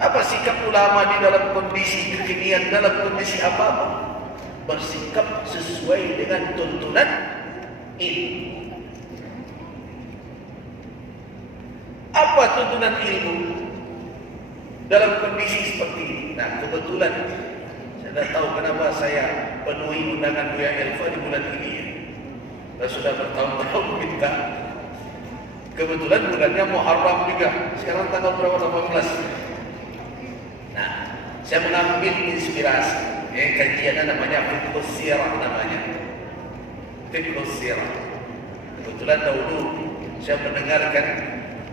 Apa sikap ulama di dalam kondisi kekinian, dalam kondisi apa-apa? Bersikap sesuai dengan tuntunan ilmu. Apa tuntunan ilmu dalam kondisi seperti ini? Nah, kebetulan saya tidak tahu kenapa saya penuhi undangan Buya Elva di bulan ini ya. Saya sudah bertahun-tahun minta. Kebetulan bulannya Muharram juga. Sekarang tanggal berapa? 18. Nah, saya mengambil inspirasi. Kajiannya namanya Fiqhus Sirah namanya. Fiqhus Sirah. Kebetulan dahulu saya mendengarkan,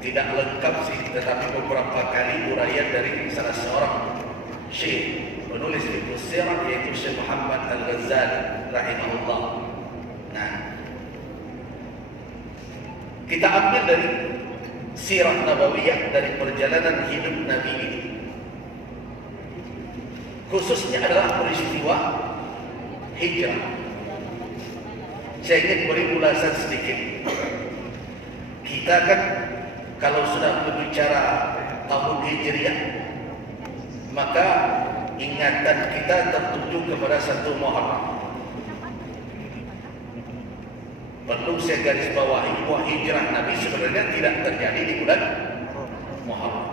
tidak lengkap sih, tetapi beberapa kali uraian dari salah seorang syekh penulis Fiqhus Sirah, yaitu Syekh Muhammad Al-Ghazali rahimahullah. Nah, kita ambil dari Sirah Nabawiyah, dari perjalanan hidup Nabi ini. Khususnya adalah peristiwa hijrah. Saya ingin beri ulasan sedikit. Kita kan kalau sudah berbicara tahun Hijriah, maka ingatan kita tertuju kepada 1 Muharram. Perlu saya garis bawahi bahwa hijrah Nabi sebenarnya tidak terjadi di bulan Muharram.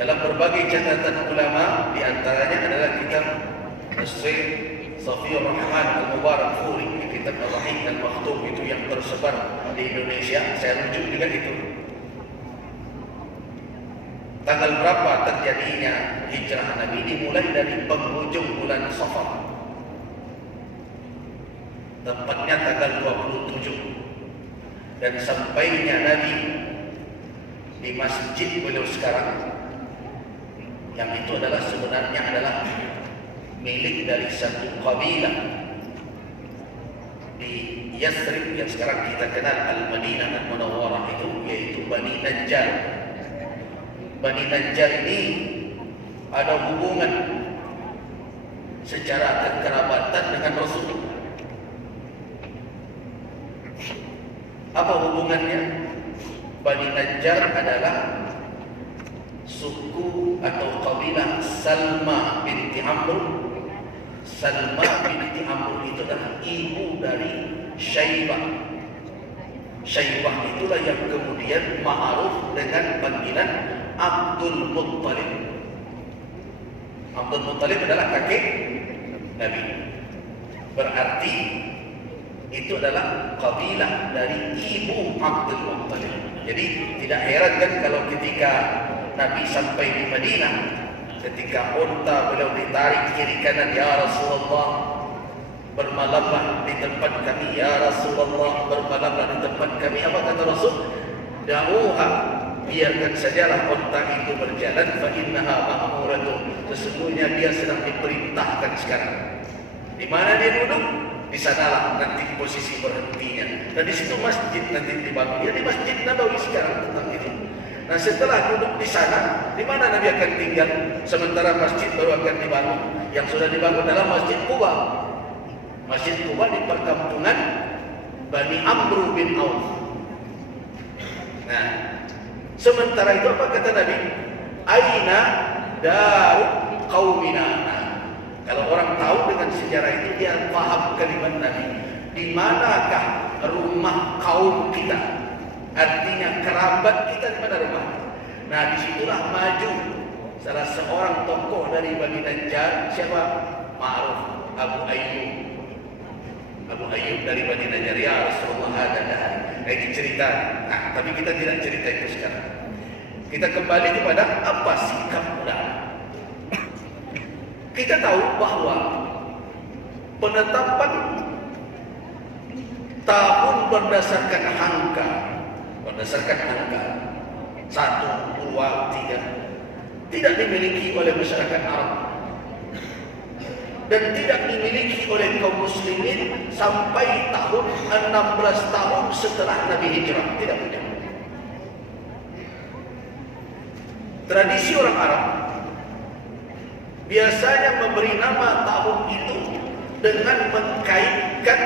Dalam berbagai catatan ulama, di antaranya adalah kitab Syekh Safiyur Rahman Al-Mubarakfuri, kitab Al-Rahim Al-Maktum itu yang tersebar di Indonesia. Saya rujuk juga itu. Tanggal berapa terjadinya hijrah Nabi dimulai dari penghujung bulan Safar. Tepatnya tanggal 27. Dan sampainya Nabi di masjid beliau sekarang, yang itu adalah sebenarnya adalah milik dari satu kabilah di Yathrib yang sekarang kita kenal Al-Madinah Al-Munawwarah itu, yaitu Bani Najjar. Bani Najjar ini ada hubungan secara kekerabatan dengan Rasul. Apa hubungannya? Bani Najjar adalah suku atau kabilah Salma binti Amr. Salma binti Amr itu adalah ibu dari Syaibah. Syaibah itulah yang kemudian ma'ruf dengan panggilan Abdul Muttalib. Abdul Muttalib adalah kakek Nabi. Berarti itu adalah kabilah dari ibu Abdul Muttalib. Jadi tidak heran kan kalau ketika Nabi sampai di Madinah, ketika unta beliau ditarik kiri kanan, ya Rasulullah, bermalamlah di tempat kami, ya Rasulullah, bermalamlah di tempat kami. Apa kata Rasul? Da'uha, biarkan sajalah unta itu berjalan, fa innaha ma'muratun, sesungguhnya dia sedang diperintahkan sekarang. Di mana dia duduk? Di sanalah nanti posisi berhentinya. Dan di situ masjid nanti dibangun. Ya di Masjid Nabawi sekarang tentang itu. Nah, setelah duduk di sana, di mana Nabi akan tinggal? Sementara masjid baru akan dibangun. Yang sudah dibangun adalah Masjid Quba. Masjid Quba di perkampungan Bani Amr bin Auf. Nah, sementara itu apa kata Nabi? Aina daru qaumina. Nah, kalau orang tahu dengan sejarah itu, dia paham kalimat Nabi. Di manakah rumah kaum kita? Artinya kerabat kita di mana rumah? Nah, disitulah maju salah seorang tokoh dari Bani Najjar. Siapa? Ma'ruf, Abu Ayyub. Abu Ayyub dari Bani Najjar. Ya Rasulullah, ada. Ini cerita. Nah, tapi kita tidak cerita itu sekarang. Kita kembali kepada apa sikap ulama. Kita tahu bahwa penetapan tahun berdasarkan angka 1, 2, 3 tidak dimiliki oleh masyarakat Arab dan tidak dimiliki oleh kaum muslimin sampai tahun 16 tahun setelah Nabi hijrah. Tidak punya. Tradisi orang Arab biasanya memberi nama tahun itu dengan mengkaitkan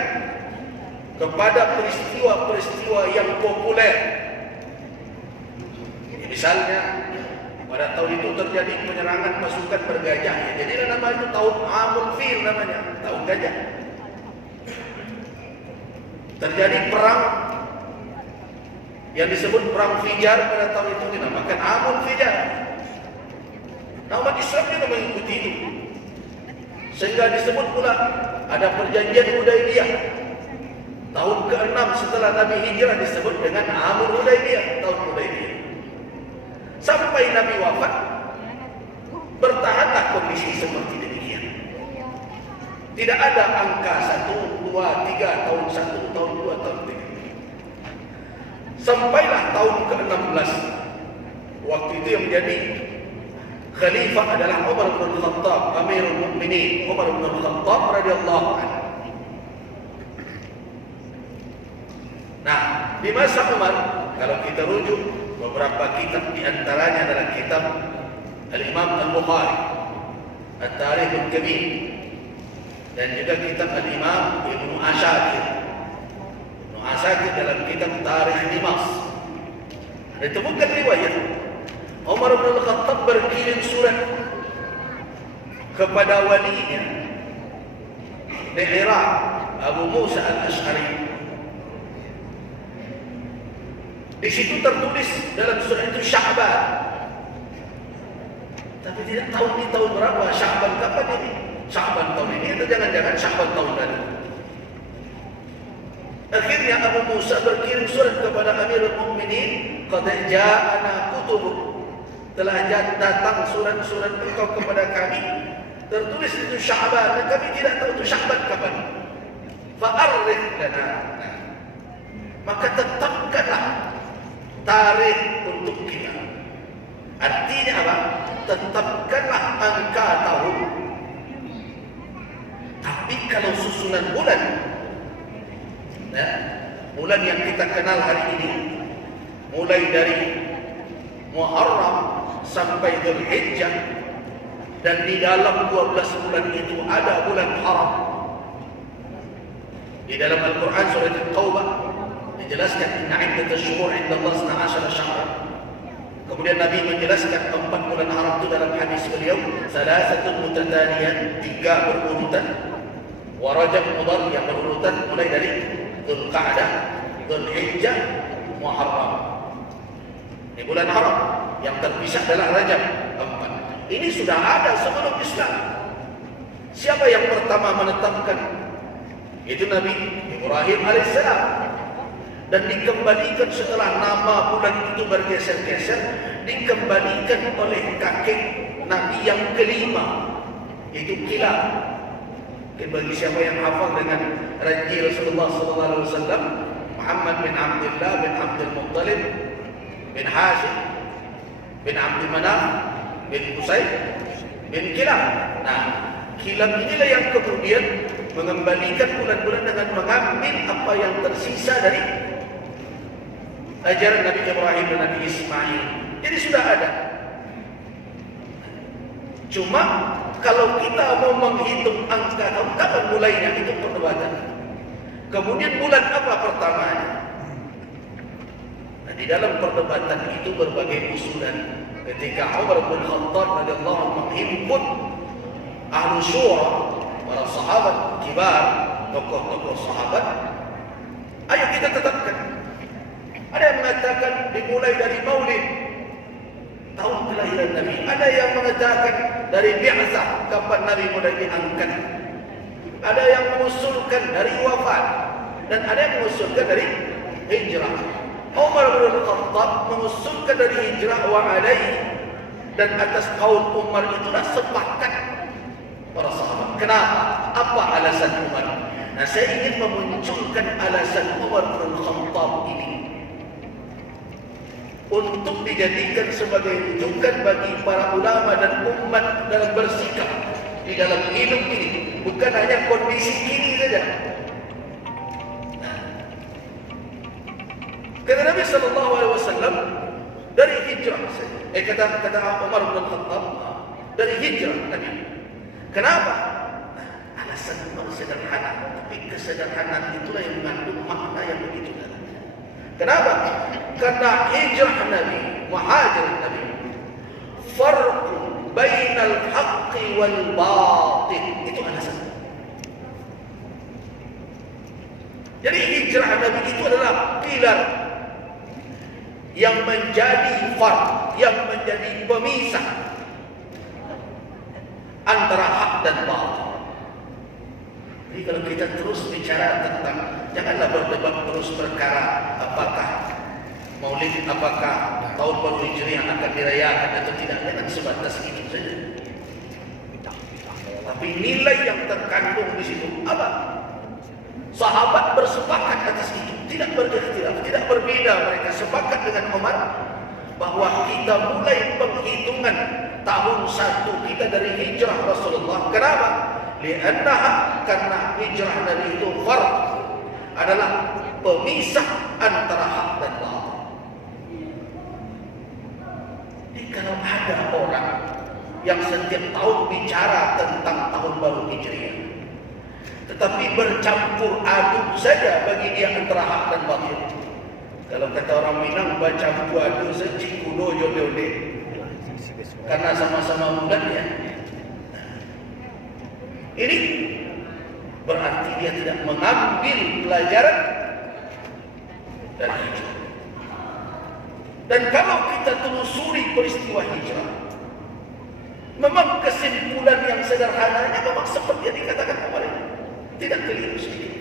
kepada peristiwa-peristiwa yang populer. Jadi Misalnya pada tahun itu terjadi penyerangan pasukan bergajah, ya, jadilah nama itu tahun Amul Fil namanya, tahun gajah. Terjadi perang yang disebut perang Fijar pada tahun itu dinamakan Amul Fijar. Nah, umat Islam juga mengikuti itu. Sehingga disebut pula ada perjanjian Hudaybiyah. Tahun ke-6 setelah Nabi hijrah disebut dengan Amul Hudaybiyah, tahun Hudaybiyah. Sampai Nabi wafat, bertahanlah kondisi seperti demikian. Tidak ada angka 1, 2, 3, tahun 1, tahun 2, tahun 3. Sampailah tahun ke-16. Waktu itu yang menjadi khalifah adalah Umar bin Khattab, Amirul Mukminin, Umar bin Khattab radhiyallahu anhu. Nah, di masa Umar, kalau kita rujuk beberapa kitab, di antaranya adalah kitab Al-Imam Al-Bukhari, At-Tarikh Al-Kabir, dan juga kitab Al-Imam Ibnu Asakir. Ibnu Asakir dalam kitab Tarikh Dimash ditemukan riwayat Umar bin Khattab berkirim surat kepada walinya di Iraq, Abu Musa Al-Ash'ari. Di situ tertulis dalam surat itu Sya'ban. Tapi tidak tahu ini tahun berapa, Sya'ban kapan ini? Sya'ban tahun ini atau jangan-jangan Sya'ban tahun lalu. Akhirnya Abu Musa berkirim surat kepada Amirul Mukminin, qad ja'ana kutubuk, telah datang surat-surat engkau kepada kami, tertulis itu Sya'ban, dan kami tidak tahu itu Sya'ban kapan. Fa'arrikh lana, maka tetapkanlah tarikh untuk kita. Artinya apa? Tetapkanlah angka tahun. Tapi kalau susunan bulan, ya, bulan yang kita kenal hari ini, mulai dari Muharram sampai Dzulhijjah, dan di dalam 12 bulan itu ada bulan haram. Di dalam Al-Quran surah At-Taubah dijelaskan inna iddatash syuhur 'inda Allah 12 syahran. Kemudian Nabi menjelaskan 4 bulan haram itu dalam hadis beliau, salasatun mutataniyat, 3 berurutan, wa Rajab Mudhar yang berurutan mulai dari Dzulqa'dah, Dzulhijjah, Muharram. Di bulan haram yang terpisah adalah Rajab 4. Ini sudah ada sebelum Islam. Siapa yang pertama menetapkan? Itu Nabi Ibrahim alaihissalam. Dan dikembalikan setelah nama bulan itu bergeser-geser, dikembalikan oleh kakek Nabi yang kelima, itu Kilab. Bagi siapa yang hafal dengan Raji Rasulullah SAW, Muhammad bin Abdullah bin Abdul Muttalib bin Hashim bin Abdul Manaf bin Qusay bin Kilab. Nah, Kilab inilah yang kemudian mengembalikan bulan-bulan dengan mengambil apa yang tersisa dari ajaran Nabi Ibrahim dan Nabi Ismail. Jadi sudah ada. Cuma kalau kita mau menghitung angka kapan mulainya, itu perdebatan. Kemudian bulan apa pertamanya? Nah, di dalam perdebatan itu berbagai usulan. Ketika Umar bin Khattab radhiyallahu anhu menghimpun ahlu syura, para sahabat kibar, tokoh-tokoh sahabat, ayo kita tetapkan. Ada yang mengatakan dimulai dari Maulid, tahun kelahiran Nabi. Ada yang mengatakan dari Bi'tsah, kapan Nabi mulai diangkat. Ada yang mengusulkan dari wafat, dan ada yang mengusulkan dari hijrah. Umar bin Khattab mengusulkan dari hijrah wa alaihi, dan atas qaul Umar itulah sepakat para sahabat. Kenapa? Apa alasan Umar? Nah, saya ingin memunculkan alasan Umar bin Khattab ini untuk dijadikan sebagai rujukan bagi para ulama dan umat dalam bersikap di dalam hidup ini, bukan hanya kondisi ini saja. Kata Nabi sallallahu alaihi wasallam, dari hijrah saja. Kata Umar bin Khattab, dari hijrah Nabi. Kenapa? Alasan Umar sederhana, tapi kesederhanaan itulah yang mengandung makna yang begitu dalam. Kenapa? Karena hijrah Nabi, muhajir Nabi, farqu bainal haqqi wal batil. Itu alasan. Jadi hijrah Nabi itu adalah pilar yang menjadi farq, yang menjadi pemisah antara hak dan batil. Jadi kalau kita terus bicara tentang, janganlah berdebat terus perkara apakah Maulid, apakah tahun baru Hijriah yang akan dirayakan atau tidak, jangan sebatas itu saja. Tapi nilai yang terkandung di situ apa? Sahabat bersepakat atas itu, tidak berikhtilaf, tidak berbeda. Mereka sepakat dengan Umar bahwa kita mulai penghitungan tahun 1 kita dari hijrah Rasulullah. Kenapa? Li'annaha, karena hijrah Nabi itu farq, adalah pemisah antara hak dan batil. Jadi kalau ada orang yang setiap tahun bicara tentang tahun baru Hijriah, tetapi bercampur aduk saja bagi dia antara hak dan batil. Kalau kata orang Minang, bercampur aduk secikudo jode-jode, karena sama-sama bulannya. Ini berarti dia tidak mengambil pelajaran dari hijrah. Dan kalau kita telusuri peristiwa hijrah, memang kesimpulan yang sederhananya memang seperti yang dikatakan kemarin, tidak keliru sedikit.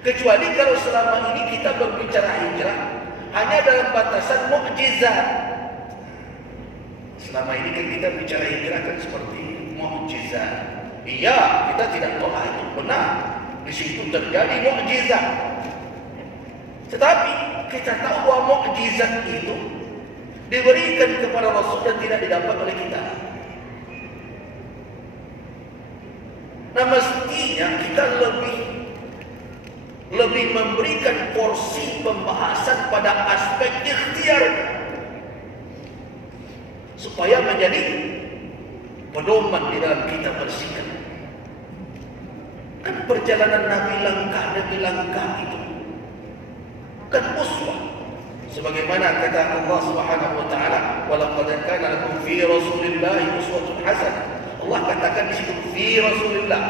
Kecuali kalau selama ini kita berbicara hijrah hanya dalam batasan mukjizat. Selama ini kan kita bicara hijrah kan seperti mukjizat. Iya, kita tidak tolak itu, benar. Di situ terjadi mukjizat. Tetapi kita tahu bahwa mukjizat itu diberikan kepada Rasul dan tidak didapat oleh kita. Nah, mestinya kita lebih memberikan porsi pembahasan pada aspek ikhtiar supaya menjadi pedoman di dalam kita bersikap. Kan perjalanan Nabi langkah demi langkah itu kan uswah. Sebagaimana kata Allah Subhanahu wa taala, "Wa laqad kana lakum fi Rasulillahi uswatun hasanah." Allah katakan di situ fi Rasulillah.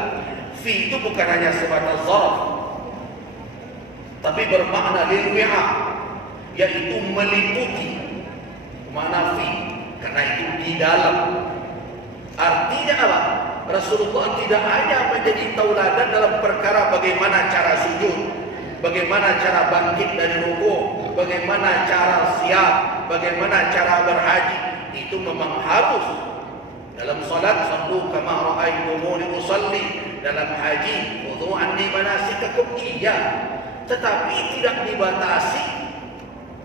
Fi itu bukan hanya sebatas zarf, tapi bermakna lil wi'a, yaitu meliputi. Makna fi karena itu di dalam. Artinya apa? Rasulullah tidak hanya menjadi tauladan dalam perkara bagaimana cara sujud, bagaimana cara bangkit dari rukuk, bagaimana cara siap, bagaimana cara berhaji. Itu memang harus. Dalam salat, sallu kama ra'aitumuni usalli. Dalam haji, khudhu anni manasikakum, iya. Tetapi tidak dibatasi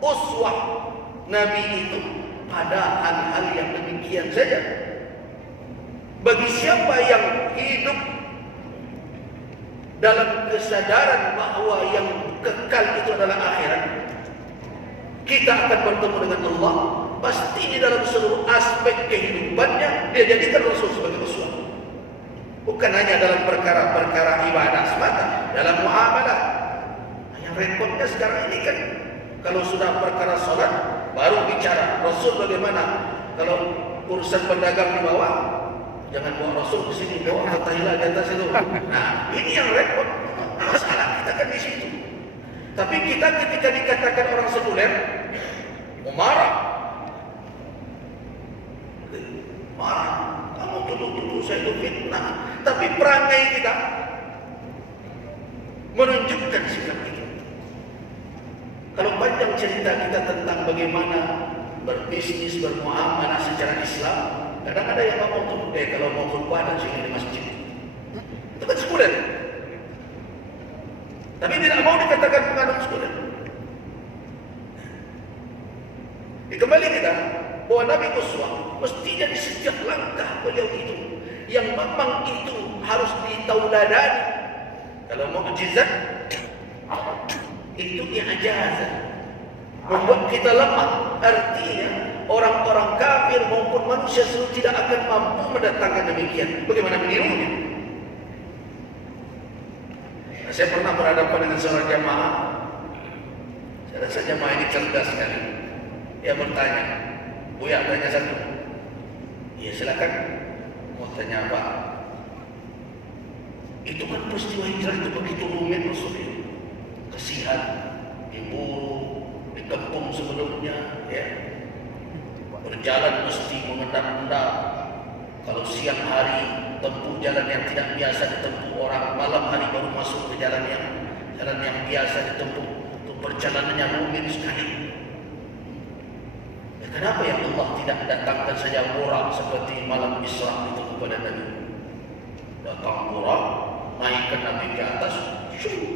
uswah Nabi itu pada hal-hal yang demikian saja. Bagi siapa yang hidup dalam kesadaran bahwa yang kekal itu adalah akhirat, kita akan bertemu dengan Allah, pasti di dalam seluruh aspek kehidupannya dia jadikan Rasul sebagai uswah. Bukan hanya dalam perkara-perkara ibadah semata, dalam muamalah. Yang repotnya sekarang ini kan, kalau sudah perkara sholat baru bicara Rasul bagaimana. Kalau urusan pedagang di bawah, jangan bawa Rasul ke sini, bawa Fatahillah di atas itu. Nah, ini yang repot. Masalah kita kan di situ. Tapi kita ketika dikatakan orang sekuler, marah. Kamu tuduh-tuduh saya itu fitnah. Tapi perangai kita menunjukkan sikap itu. Kalau panjang cerita kita tentang bagaimana berbisnis, bermuamalah secara Islam, kadang ada yang ngomong tuh, kalau mau khutbah dan sini di masjid, itu kan sekuler. Tapi tidak mau dikatakan penganut sekuler. Kembali kita bahwa Nabi uswah, mestinya di setiap langkah beliau itu yang memang itu harus ditauladani. Kalau mukjizat itu i'jazah, membuat kita lemah. Artinya orang-orang kafir maupun manusia seluruh tidak akan mampu mendatangkan demikian. Bagaimana menirunya? Saya pernah berhadapan dengan seorang jamaah Rasanya ini cerdas sekali. Dia bertanya, Buya tanya satu. Ya silakan. Mau tanya apa? Itu kan peristiwa hijrah itu begitu rumit maksudnya. Kasihan, diburu, dikepung sebelumnya, ya. Berjalan mesti mengendap-endap. Kalau siang hari tempuh jalan yang tidak biasa ditempuh orang, malam hari baru masuk ke jalan yang biasa ditempuh. Itu perjalanannya rumit sekali. Ya, kenapa ya Allah tidak datangkan saja Buraq seperti malam Isra itu kepada Nabi? Datang Buraq, naikkan Nabi ke atas,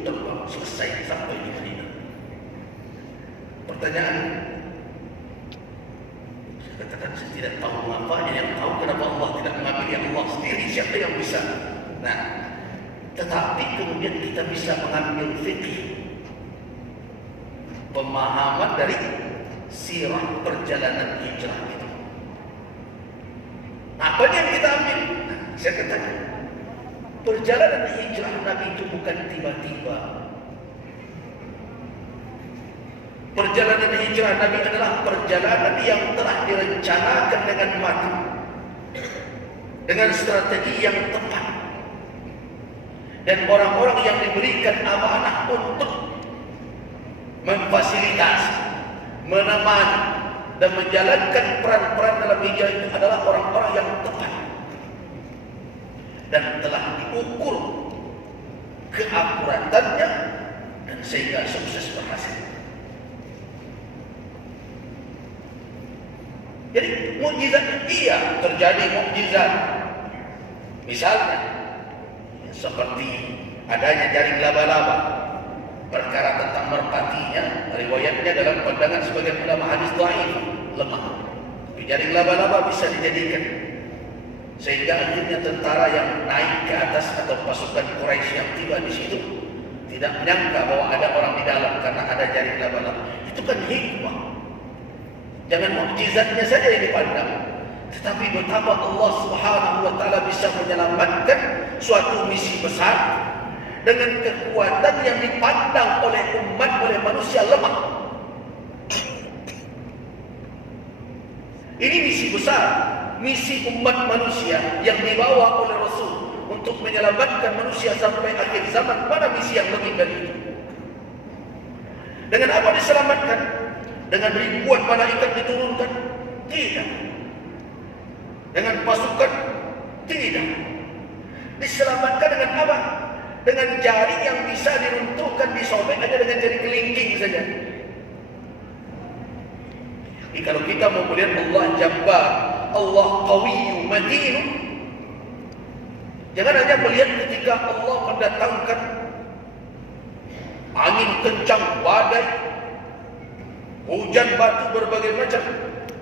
terbang, selesai sampai di Madinah. Pertanyaan, saya katakan saya tidak tahu mengapanya, yang tahu kenapa Allah tidak mengambil yang Allah sendiri, siapa yang bisa? Nah, tetapi kemudian kita bisa mengambil fikih, pemahaman dari sirah perjalanan hijrah itu. Apa yang kita ambil? Nah, saya katakan, perjalanan hijrah Nabi itu bukan tiba-tiba. Perjalanan hijrah Nabi adalah perjalanan yang telah direncanakan dengan matang, dengan strategi yang tepat, dan orang-orang yang diberikan amanah untuk memfasilitasi, menemani, dan menjalankan peran-peran dalam hijrah itu adalah orang-orang yang tepat dan telah diukur keakuratannya dan sehingga sukses berhasil. Jadi mukjizat iya terjadi mukjizat. Misalnya seperti adanya jaring laba-laba. Perkara tentang merpatinya, riwayatnya dalam pandangan sebagian ulama hadis dhaif, lemah. Tapi jaring laba-laba bisa dijadikan. Sehingga akhirnya tentara yang naik ke atas atau pasukan Quraisy yang tiba di situ tidak menyangka bahwa ada orang di dalam karena ada jaring laba-laba. Itu kan hikmah. Jangan mukjizatnya saja yang dipandang, tetapi betapa Allah Subhanahu wa taala bisa menyelamatkan suatu misi besar dengan kekuatan yang dipandang oleh umat, oleh manusia lemah. Ini misi besar, misi umat manusia yang dibawa oleh Rasul untuk menyelamatkan manusia sampai akhir zaman. Mana misi yang lebih dari itu? Dengan apa diselamatkan? Dengan ribuan malaikat diturunkan? Tidak. Dengan pasukan? Tidak. Diselamatkan dengan apa? Dengan jari yang bisa diruntuhkan, disobek hanya dengan jari kelingking saja. Jadi kalau kita mau melihat Allah Jabbar, Allah Qawiyyu Matin, jangan hanya melihat ketika Allah mendatangkan angin kencang, badai, hujan batu berbagai macam,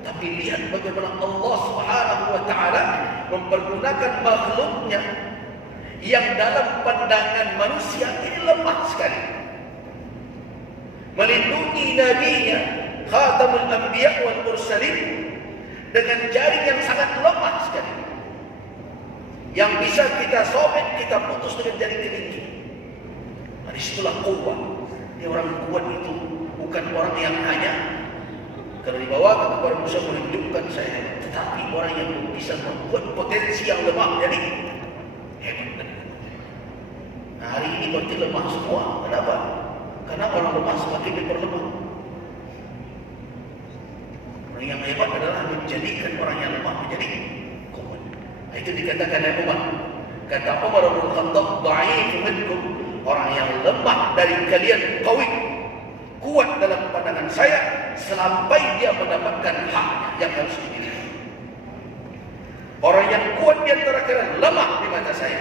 tapi lihat bagaimana Allah Subhanahu wa taala mempergunakan makhluknya yang dalam pandangan manusia ini lemah sekali, melindungi nabinya Khatamul Anbiya wal Mursalin dengan jaring yang sangat lemah sekali, yang bisa kita sobek, kita putus dengan jaring kelingking. Nah, disitulah kuat. Ini orang kuat itu bukan orang yang hanya kalau dibawa kepada Musa menunjukkan saya, tetapi orang yang bisa membuat potensi yang lemah jadi hebat. Nah, hari ini berarti lemah semua. Kenapa? Karena orang lemah semakin diperlemah. Orang yang hebat adalah menjadikan orang yang lemah menjadi kuat. Nah, itu dikatakan oleh Umar. Kata Umar bin Khattab, "Dha'if minkum," orang yang lemah dari kalian qawi, kuat dalam pandangan saya sampai dia mendapatkan haknya yang harus dimiliki. Orang yang kuat di antara kalian lemah di mata saya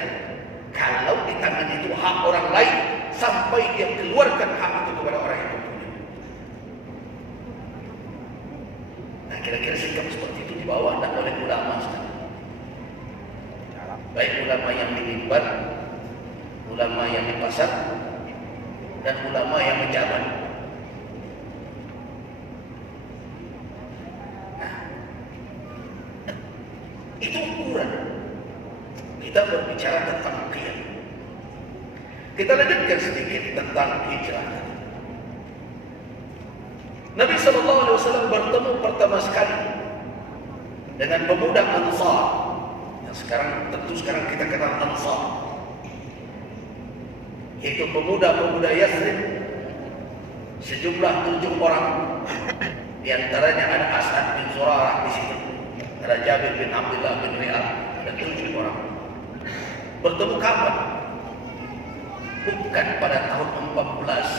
kalau di tangan itu hak orang lain sampai dia keluarkan hak itu kepada orang yang mempunyai. Nah, kira-kira sikap seperti itu dibawa tidak oleh ulama sekarang. Baik ulama yang di mimbar, ulama yang di pasar, dan ulama yang menjabat. Nah, itu ukuran. Kita berbicara tentang qiyam. Kita lanjutkan sedikit tentang hijrah. Nabi SAW bertemu pertama sekali dengan pemuda Ansar. Yang sekarang kita kenal Ansar. Itu pemuda-pemuda Yathrib, sejumlah 7 orang. Di antaranya ada As'ad bin Zurarah di situ, ada Jabir bin Abdullah bin Riyad, ada 7 orang. Bertemu kapan? Bukan pada tahun 14,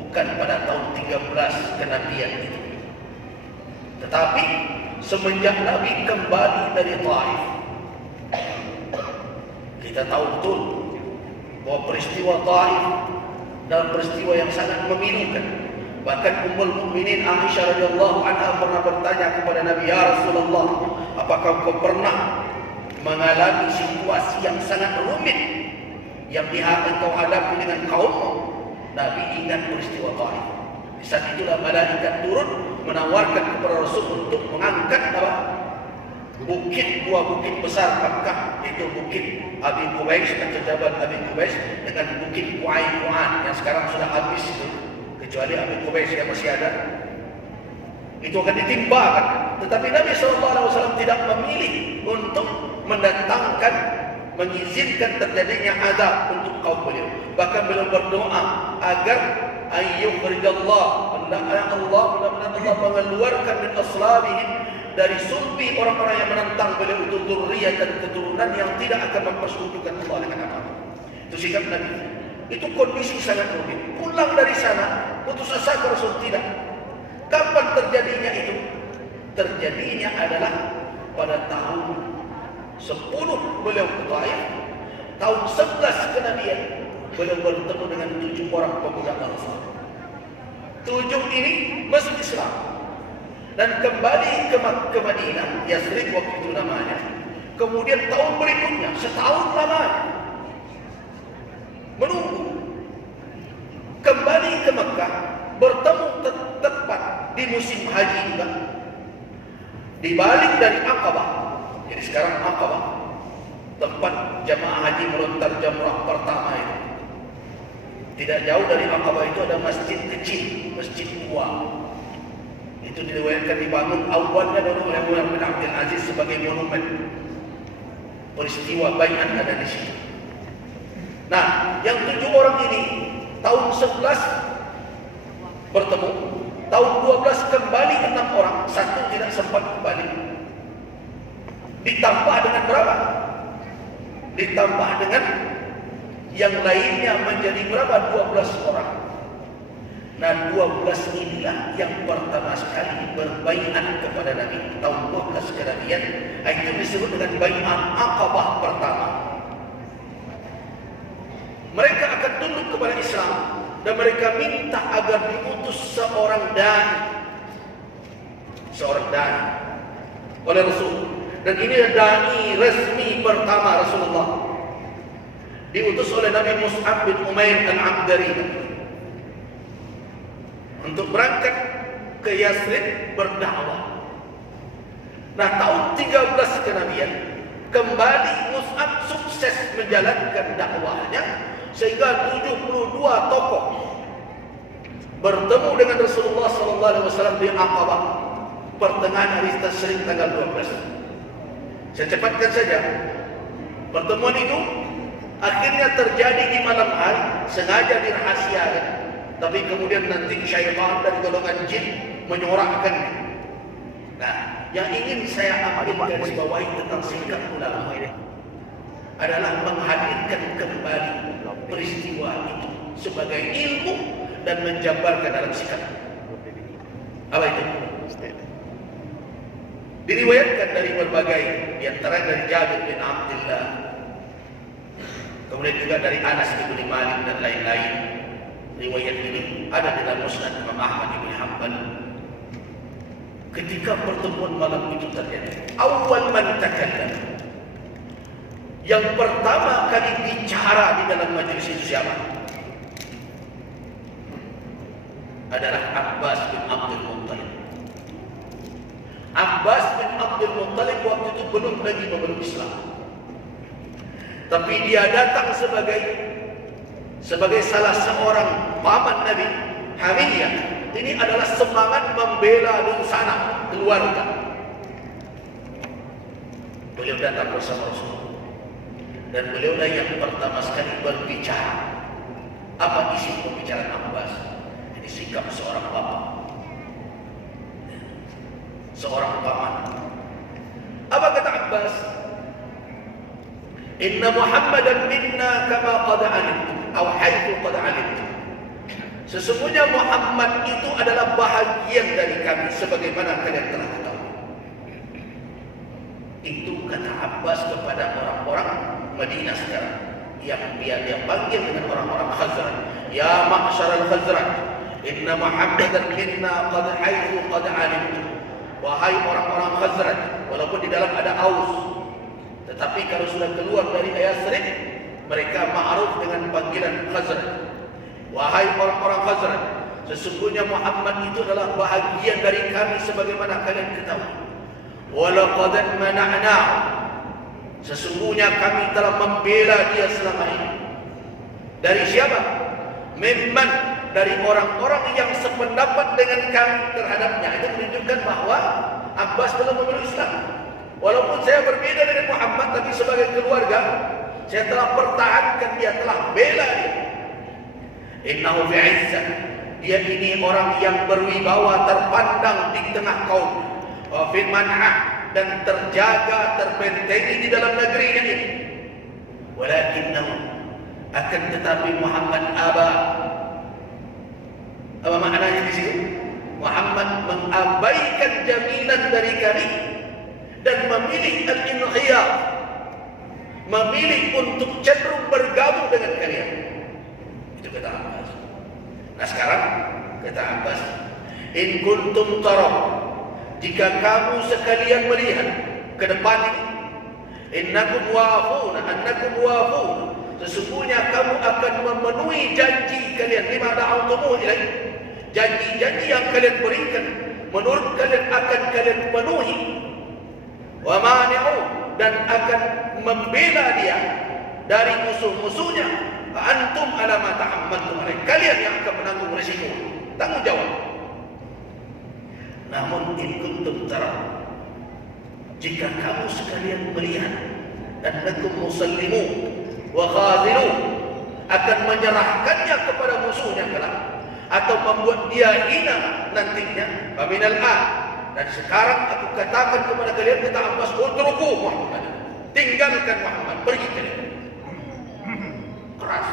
bukan pada tahun 13 kenabian itu, tetapi semenjak Nabi kembali dari Taif. Kita tahu betul bahwa peristiwa Taif dalam peristiwa yang sangat memilukan. Bahkan Ummul Mukminin Aisyah radhiyallahu anha pernah bertanya kepada Nabi, "Ya Rasulullah, apakah kau pernah mengalami situasi yang sangat rumit yang kau hadapi dengan kaummu?" Nabi ingat peristiwa Taif. Di saat itulah malaikat turun menawarkan kepada Rasul untuk mengangkat dua bukit besar Makkah, itu bukit Abi Qubais atau Jabal Abi Qubais dengan bukit Qu'ain yang sekarang sudah habis itu, kecuali Abi Qubais yang masih ada. Itu akan ditimpakan. Tetapi Nabi SAW tidak memilih untuk mengizinkan terjadinya azab untuk kaum beliau. Bahkan beliau berdoa agar ayyukhrijallah, hendaknya Allah mudah-mudahan Allah mengeluarkan min aslabihim, dari sulbi orang-orang yang menentang beliau itu, dzurriyyah dan keturunan yang tidak akan mempersekutukan Allah dengan apa-apa. Itu sikap Nabi. Itu kondisi sangat rumit. Pulang dari sana, putus asa ke Rasul tidak. Kapan terjadinya itu? Terjadinya adalah pada tahun 10 beliau ke Taif, tahun 11 kenabian beliau bertemu dengan 7 orang pemuda Ansar. 7 ini masuk Islam dan kembali ke Madinah, Yathrib waktu itu namanya. Kemudian tahun berikutnya, setahun lamanya menunggu, kembali ke Mekah, bertemu tepat di musim haji juga, dibalik dari Aqabah. Jadi sekarang Aqabah, tempat jamaah haji melontar jamrah pertama itu. Tidak jauh dari Aqabah itu ada masjid kecil, masjid tua. Itu diriwayatkan dibangun awalnya dulu oleh Umar bin Abdul Aziz sebagai monumen. Peristiwa bai'at ada di situ. Nah, yang 7 orang ini tahun 11 bertemu, tahun 12 kembali 6 orang, 1 tidak sempat kembali. Ditambah dengan berapa? Ditambah dengan yang lainnya menjadi berapa? 12 orang. Nah, 12 inilah yang pertama sekali berbaiat kepada Nabi tahun 12 kenabian. Itu disebut dengan baiat Aqabah pertama. Mereka akan tunduk kepada Islam dan mereka minta agar diutus seorang dai oleh Rasul. Dan ini dai resmi pertama Rasulullah. Diutus oleh Nabi Mus'ab bin Umair al-Abdari untuk berangkat ke Yathrib berdakwah. Nah, tahun 13 kenabian kembali Mus'ab sukses menjalankan dakwahnya sehingga 72 tokoh bertemu dengan Rasulullah SAW di Aqabah pertengahan hari Tasyrik tanggal 12. Saya cepatkan saja. Pertemuan itu akhirnya terjadi di malam hari, sengaja dirahasiakan. Tapi kemudian nanti syaitan dari golongan jin menyorakkannya. Nah, yang ingin saya ambil garis bawahi tentang sikap ulama adalah menghadirkan kembali peristiwa itu sebagai ilmu dan menjabarkan dalam sikap. Apa itu? Diriwayatkan dari berbagai, di antara dari Jabir bin Abdullah, kemudian juga dari Anas bin Malik dan lain-lain. Riwayat ini ada dalam Musnad Imam Ahmad bin Hanbal. Ketika pertemuan malam itu terjadi, awal man takallam, yang pertama kali bicara di dalam majelis itu siapa? Adalah Abbas bin Abdul Muttalib. Abbas bin Abdul Muttalib waktu itu belum lagi memeluk Islam, tapi dia datang sebagai salah seorang paman Nabi, Hamiyah, Ini adalah semangat membela sana keluarga. Beliau datang bersama Rasul, dan beliau lah yang pertama sekali berbicara. Apa isi pembicaraan Abbas? Ini sikap seorang bapak, seorang paman. Apa kata Abbas? Inna Muhammadan minna kama qad alimtum, atau haitsu qad alimtum. Sesungguhnya Muhammad itu adalah bahagian dari kami sebagaimana kalian telah ketahui. Itu kata Abbas kepada orang-orang Madinah sekarang, yang dia panggil dengan orang-orang Khazraj. Ya ma'syaral Khazraj, inna Muhammadan minna qad haitsu qad alimtum. Wahai orang-orang Khazraj, walaupun di dalam ada Aus, tetapi kalau sudah keluar dari Yasrib, mereka ma'ruf dengan panggilan Khazraj. Wahai orang-orang Khazraj, sesungguhnya Muhammad itu adalah bahagian dari kami sebagaimana kalian ketahui. Walaqad mana'nahu, sesungguhnya kami telah membela dia selama ini. Dari siapa? Mimman, dari orang-orang yang sependapat dengan kami terhadapnya. Itu menunjukkan bahwa Abbas belum memeluk Islam. Walaupun saya berbeda dengan Muhammad, tapi sebagai keluarga saya telah pertahankan dia, telah bela dia. Innahu fi'izzah, dia ini orang yang berwibawa, terpandang di tengah kaum. Wa fi man'ah, dan terjaga, terbentengi di dalam negerinya ini. Walakinnahu, akan tetapi Muhammad aba. Apa maknanya di sini? Muhammad mengabaikan jaminan dari kami dan memilih al-inqiyad, memilih untuk cenderung bergabung dengan kalian. Itu kata Abbas. Nah sekarang kata Abbas, in kuntum taraw, jika kamu sekalian melihat ke depan ini, annakum wafun, sesungguhnya kamu akan memenuhi janji kalian, lima da'awtumu ilaih, janji-janji yang kalian berikan, menurut kalian akan kalian penuhi. Wa mani'u, dan akan membela dia dari musuh-musuhnya. Antum ala ma ta'ammaltum alaih, kalian yang akan menanggung risiko, tanggung jawab. Namun in kuntum taraw, jika kamu sekalian melihat, annakum musallimun wa khadilun, akan menyerahkannya kepada musuhnya kelak, atau membuat dia hina nantinya. Faminal an, dan sekarang aku katakan kepada kalian, kata Abbas, utruku Muhammad, tinggalkan Muhammad, pergi kalian. Keras.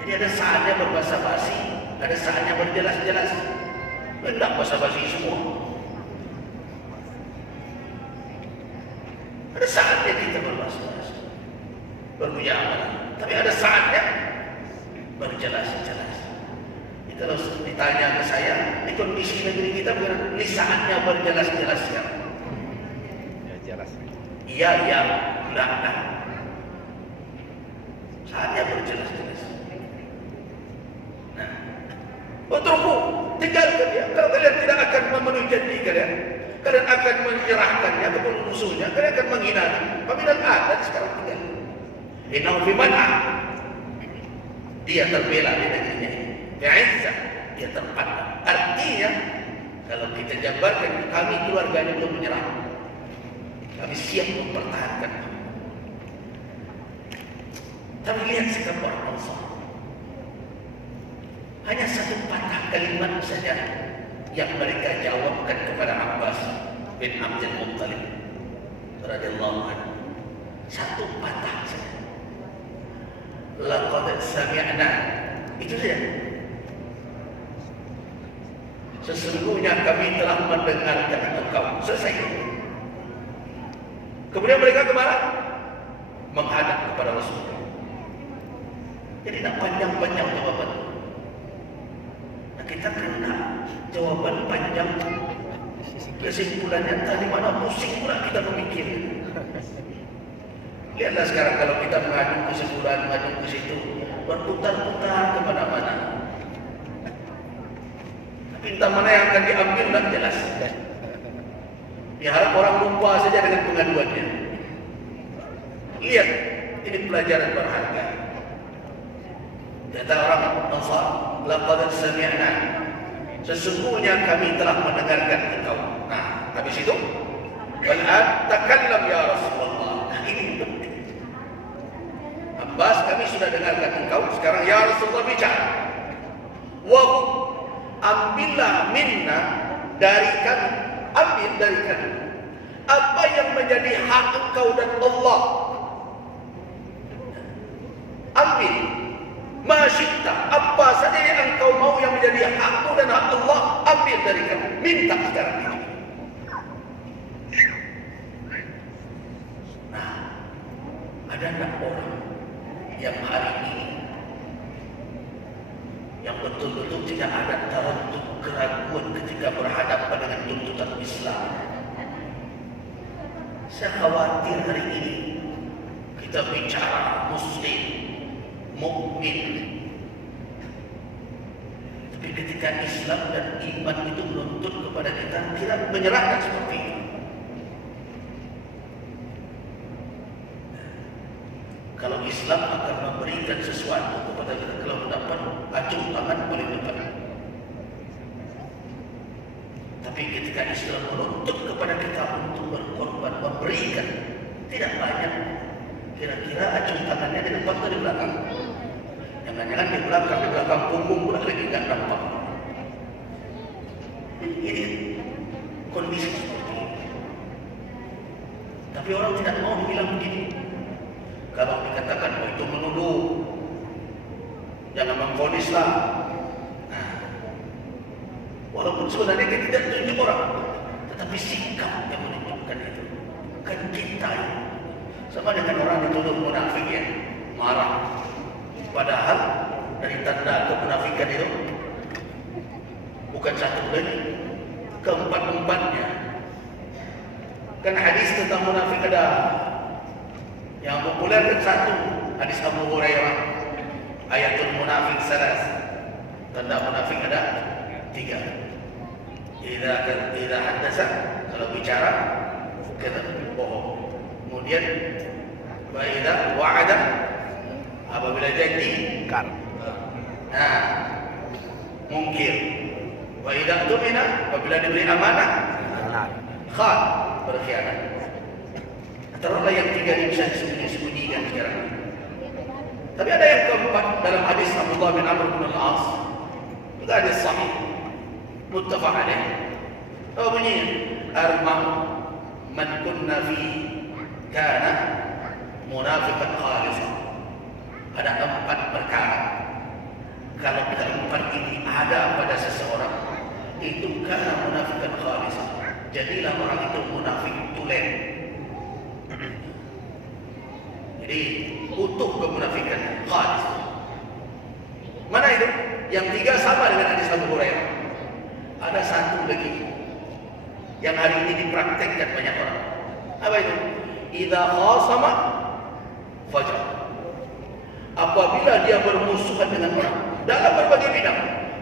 Jadi ada saatnya berbahasa basi, ada saatnya berjelas-jelas. Tidak basa-basi semua. Ada saatnya kita berbahasa-basi, bermujahadah, tapi ada saatnya berjelas-jelas. Kalau ditanya ke saya, di kondisi negeri kita bukan ini saatnya berjelas-jelas ya. Ya jelas. Iya, enggak. Saatnya berjelas-jelas. Nah, utruku, tinggalkan dia. Kalau kalian tidak akan memenuhi janji kalian, kalian akan menyerahkannya kepada musuhnya, kalian akan menghinanya. Paminal dan sekarang tinggal. Innahu fi man'ah, dia terbela di negerinya ini. Fi'izzah, dia terpandang. Artinya, kalau kita jabarkan, kami keluarganya belum menyerah. Kami siap mempertahankan. Tapi lihat sikap orang Ansar. Hanya satu patah kalimat saja yang mereka jawabkan kepada Abbas bin Abdul Muttalib radhiyallahu anhu. Satu patah saja. Laqad sami'na. Itu saja. Sesungguhnya kami telah mendengarkan engkau. Selesai. Kemudian mereka kemana? Menghadap kepada Rasulullah. Jadi tak panjang-panjang jawaban. Nah, kita kena jawaban panjang. Kesimpulannya tadi mana pusing pula kita memikir. Lihatlah sekarang kalau kita mengadu kesimpulan, mengadu ke situ, berputar-putar kemana-mana. Tapi entah mana yang akan diambil tak jelas. Diharap orang lupa saja dengan pengaduannya. Lihat, ini pelajaran berharga. Kata orang Ansar, laqad sami'na, sesungguhnya kami telah mendengarkan engkau. Nah, habis itu Al-an takallam ya Rasulullah. Nah, ini penting. Abbas, kami sudah dengarkan engkau, sekarang ya Rasulullah bicara. Wa ambillah minna, dari kami, ambil dari kami apa yang menjadi hak engkau dan Allah. Ambil masyita, apa saja yang engkau mau yang menjadi hakmu dan hak Allah, ambil dari kami, minta sekarang ini. Ada tak orang yang hari ini yang betul-betul tidak ada taraddud, keraguan ketika berhadapan dengan tuntutan Islam? Saya khawatir hari ini kita bicara Muslim, mukmin, tapi ketika Islam dan iman itu menuntut kepada kita tidak menyerahkan seperti itu. Kalau Islam akan memberikan sesuatu kepada kita, kalau mendapat acung tangan paling depan. Tapi ketika Islam menuntut kepada kita untuk berkorban, memberikan, tidak banyak. Kira-kira acung tangannya di depan atau di belakang? Jangan-jangan di belakang punggung pula lagi tidak nampak. Ini kondisi seperti ini. Tapi orang tidak mau bilang begini. Kalau dikatakan, oh itu menuduh, jangan memvonislah. Nah, walaupun sebenarnya kita tidak tunjuk orang, tetapi sikap yang menunjukkan itu. Kan kita sama dengan orang dituduh munafik ya, marah. Padahal dari tanda kemunafikan itu bukan satu lagi, keempat-empatnya. Kan hadis tentang munafik ada yang populer kan satu, hadis Abu Hurairah, ayatul munafik salas, tanda munafik ada 3. Idza haddasa, kalau bicara kata bohong. Kemudian wa idza wa'ada, apabila janji Kar. nah mungkir. Wa idza tumina, apabila diberi amanah khan, berkhianat. Taruhlah yang 3 ini bisa disembunyi-sembunyikan sekarang. Tapi ada yang keempat dalam hadis Abdullah bin Amr bin Al-As, juga hadis sahih, muttafaq alaih. Oh bunyinya, arma man kunna fi kana munafiqan khalisan. Ada 4 perkara. Kalau keempat ini ada pada seseorang, itu karena munafiqan khalisan. Jadilah orang itu munafik tulen. Jadi utuh kemunafikan, khalis. Mana itu? Yang 3 sama dengan hadis Abu Hurairah. Ada satu lagi yang hari ini dipraktekkan banyak orang. Apa itu? Idza khasama fajar. Apabila dia bermusuhan dengan orang dalam berbagai bidang.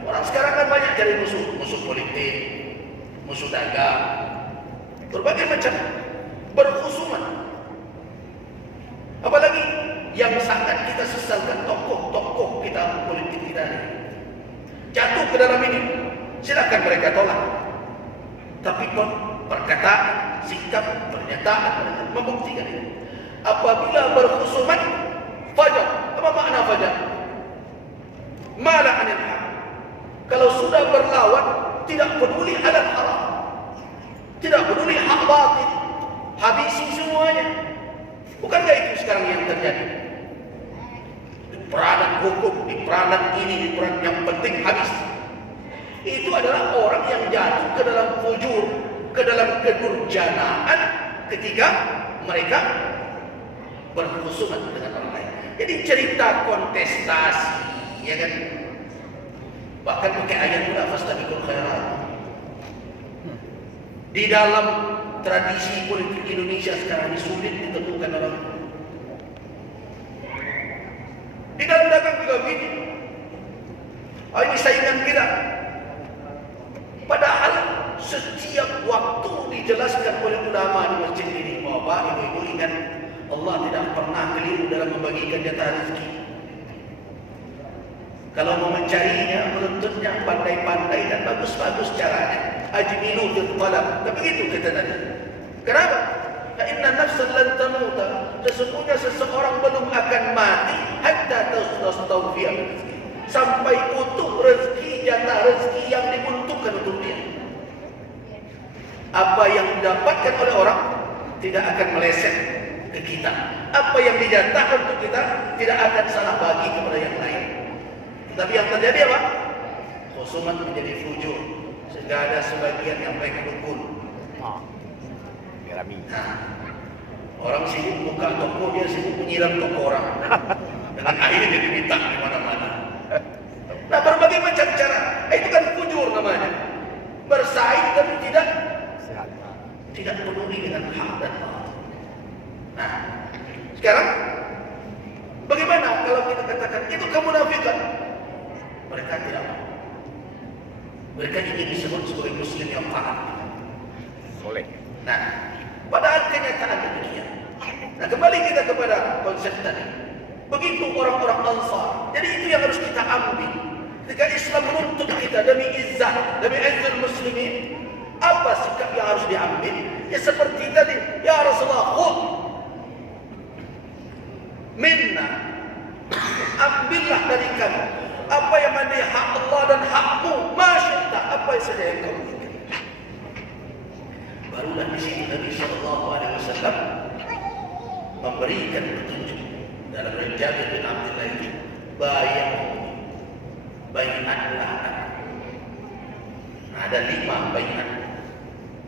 Orang sekarang kan banyak cari musuh, musuh politik, musuh dagang, berbagai macam berkhusuman. Apalagi yang sangat kita sesalkan, tokoh-tokoh kita politik kita ini jatuh ke dalam ini, silakan mereka tolak. Tapi perkataan, sikap, pernyataan membuktikan ini. Apabila berkhusuman, fajar. Apa makna fajar? Mala anil haq. Kalau sudah berlawan, tidak peduli halal haram, tidak peduli hak batil, habisi semuanya. Bukankah itu sekarang yang terjadi? Di peranan hukum, di peranan ini, di peranan yang penting habis. Itu adalah orang yang jatuh ke dalam fujur, ke dalam kedurjanaan ketika mereka berkhusuman dengan orang lain. Jadi cerita kontestasi, ya kan? Bahkan pakai ayat pula fastabiqul khairat. Di dalam tradisi politik Indonesia sekarang ini sulit ditentukan orang. Di dalam dagang juga begini. Ini saingan kita. Padahal setiap waktu dijelaskan oleh ulama di masjid ini, Bapak, Ibu-ibu ingat, Allah tidak pernah keliru dalam membagikan jatah rezeki. Kalau mau mencarinya, menuntutnya pandai-pandai dan bagus-bagus caranya. Ajmilu fil talab. Tapi begitu kata Nabi. Kenapa? Inna nafsan lan tamuta. Sesungguhnya seseorang belum akan mati hatta tastawfiya rezeki. Sampai utuh rezeki, jatah rezeki yang diuntukkan untuk dia. Apa yang didapatkan oleh orang tidak akan meleset ke kita. Apa yang dijatahkan untuk kita tidak akan salah bagi kepada yang lain. Tapi yang terjadi apa? Khusumat menjadi fujur. Sehingga ada sebagian yang baik dukun. Nah, orang sibuk buka toko, dia sibuk menyiram toko orang. Dengan air jadi minta di mana-mana. Nah, berbagai macam cara. Itu kan fujur namanya. Bersaing tapi tidak peduli dengan hak dan batil. Nah, sekarang bagaimana kalau kita katakan itu kemunafikan? Mereka tidak mau. Mereka ingin disebut sebagai muslim yang taat. Boleh. Nah, padahal kenyataan demikian. Nah, kembali kita kepada konsep tadi. Begitu orang-orang Ansar. Jadi itu yang harus kita ambil. Ketika Islam menuntut kita demi izzah, demi izzul muslimin, apa sikap yang harus diambil? Ya seperti tadi, ya Rasulullah, khudh minna, ambillah dari kami apa yang menjadi hak Allah dan hakmu, masyaallah, apa yang saja yang kamu inginkan. Barulah di situ Nabi Sallallahu Alaihi Wasallam memberikan petunjuk dalam Jabir bin Abdullah itu, bayatlah. Nah, ada 5 bayat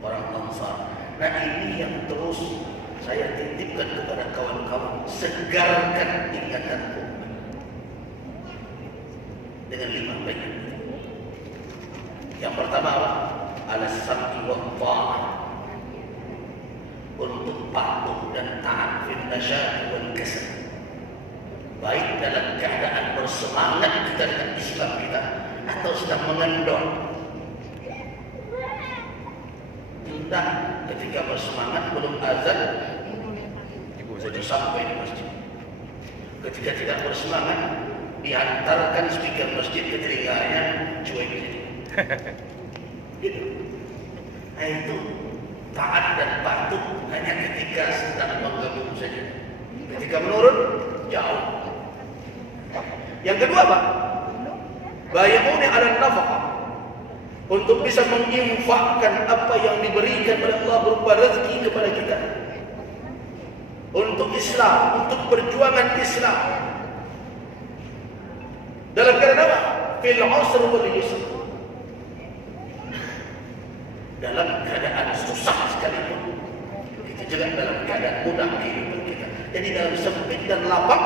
orang Ansar. Nah, ini yang terus saya titipkan kepada kawan-kawan, segarkan ingatanku dengan 5 bayat. Yang pertama apa? Al-sam'i wa ta'ah, untuk patuh dan taat fil nasyat wal kasal, baik dalam keadaan bersemangat kita dengan Islam kita atau sedang mengendor. Tidak, ketika bersemangat belum azan sudah sampai di masjid. Ketika tidak bersemangat dihantarkan speaker masjid ke telinganya, cuek gitu. Nah, itu taat dan patuh hanya ketika sedang menggabung saja. Ketika menurun, jauh. Yang kedua apa? Bayamuni ala nafaqah, untuk bisa menginfakkan apa yang diberikan oleh Allah berupa rezeki kepada kita untuk Islam, untuk perjuangan Islam. Dalam keadaan apa? Fil usr wal yusr, dalam keadaan susah sekalipun kita juga dalam keadaan mudah kehidupan kita. Jadi dalam sempit dan lapang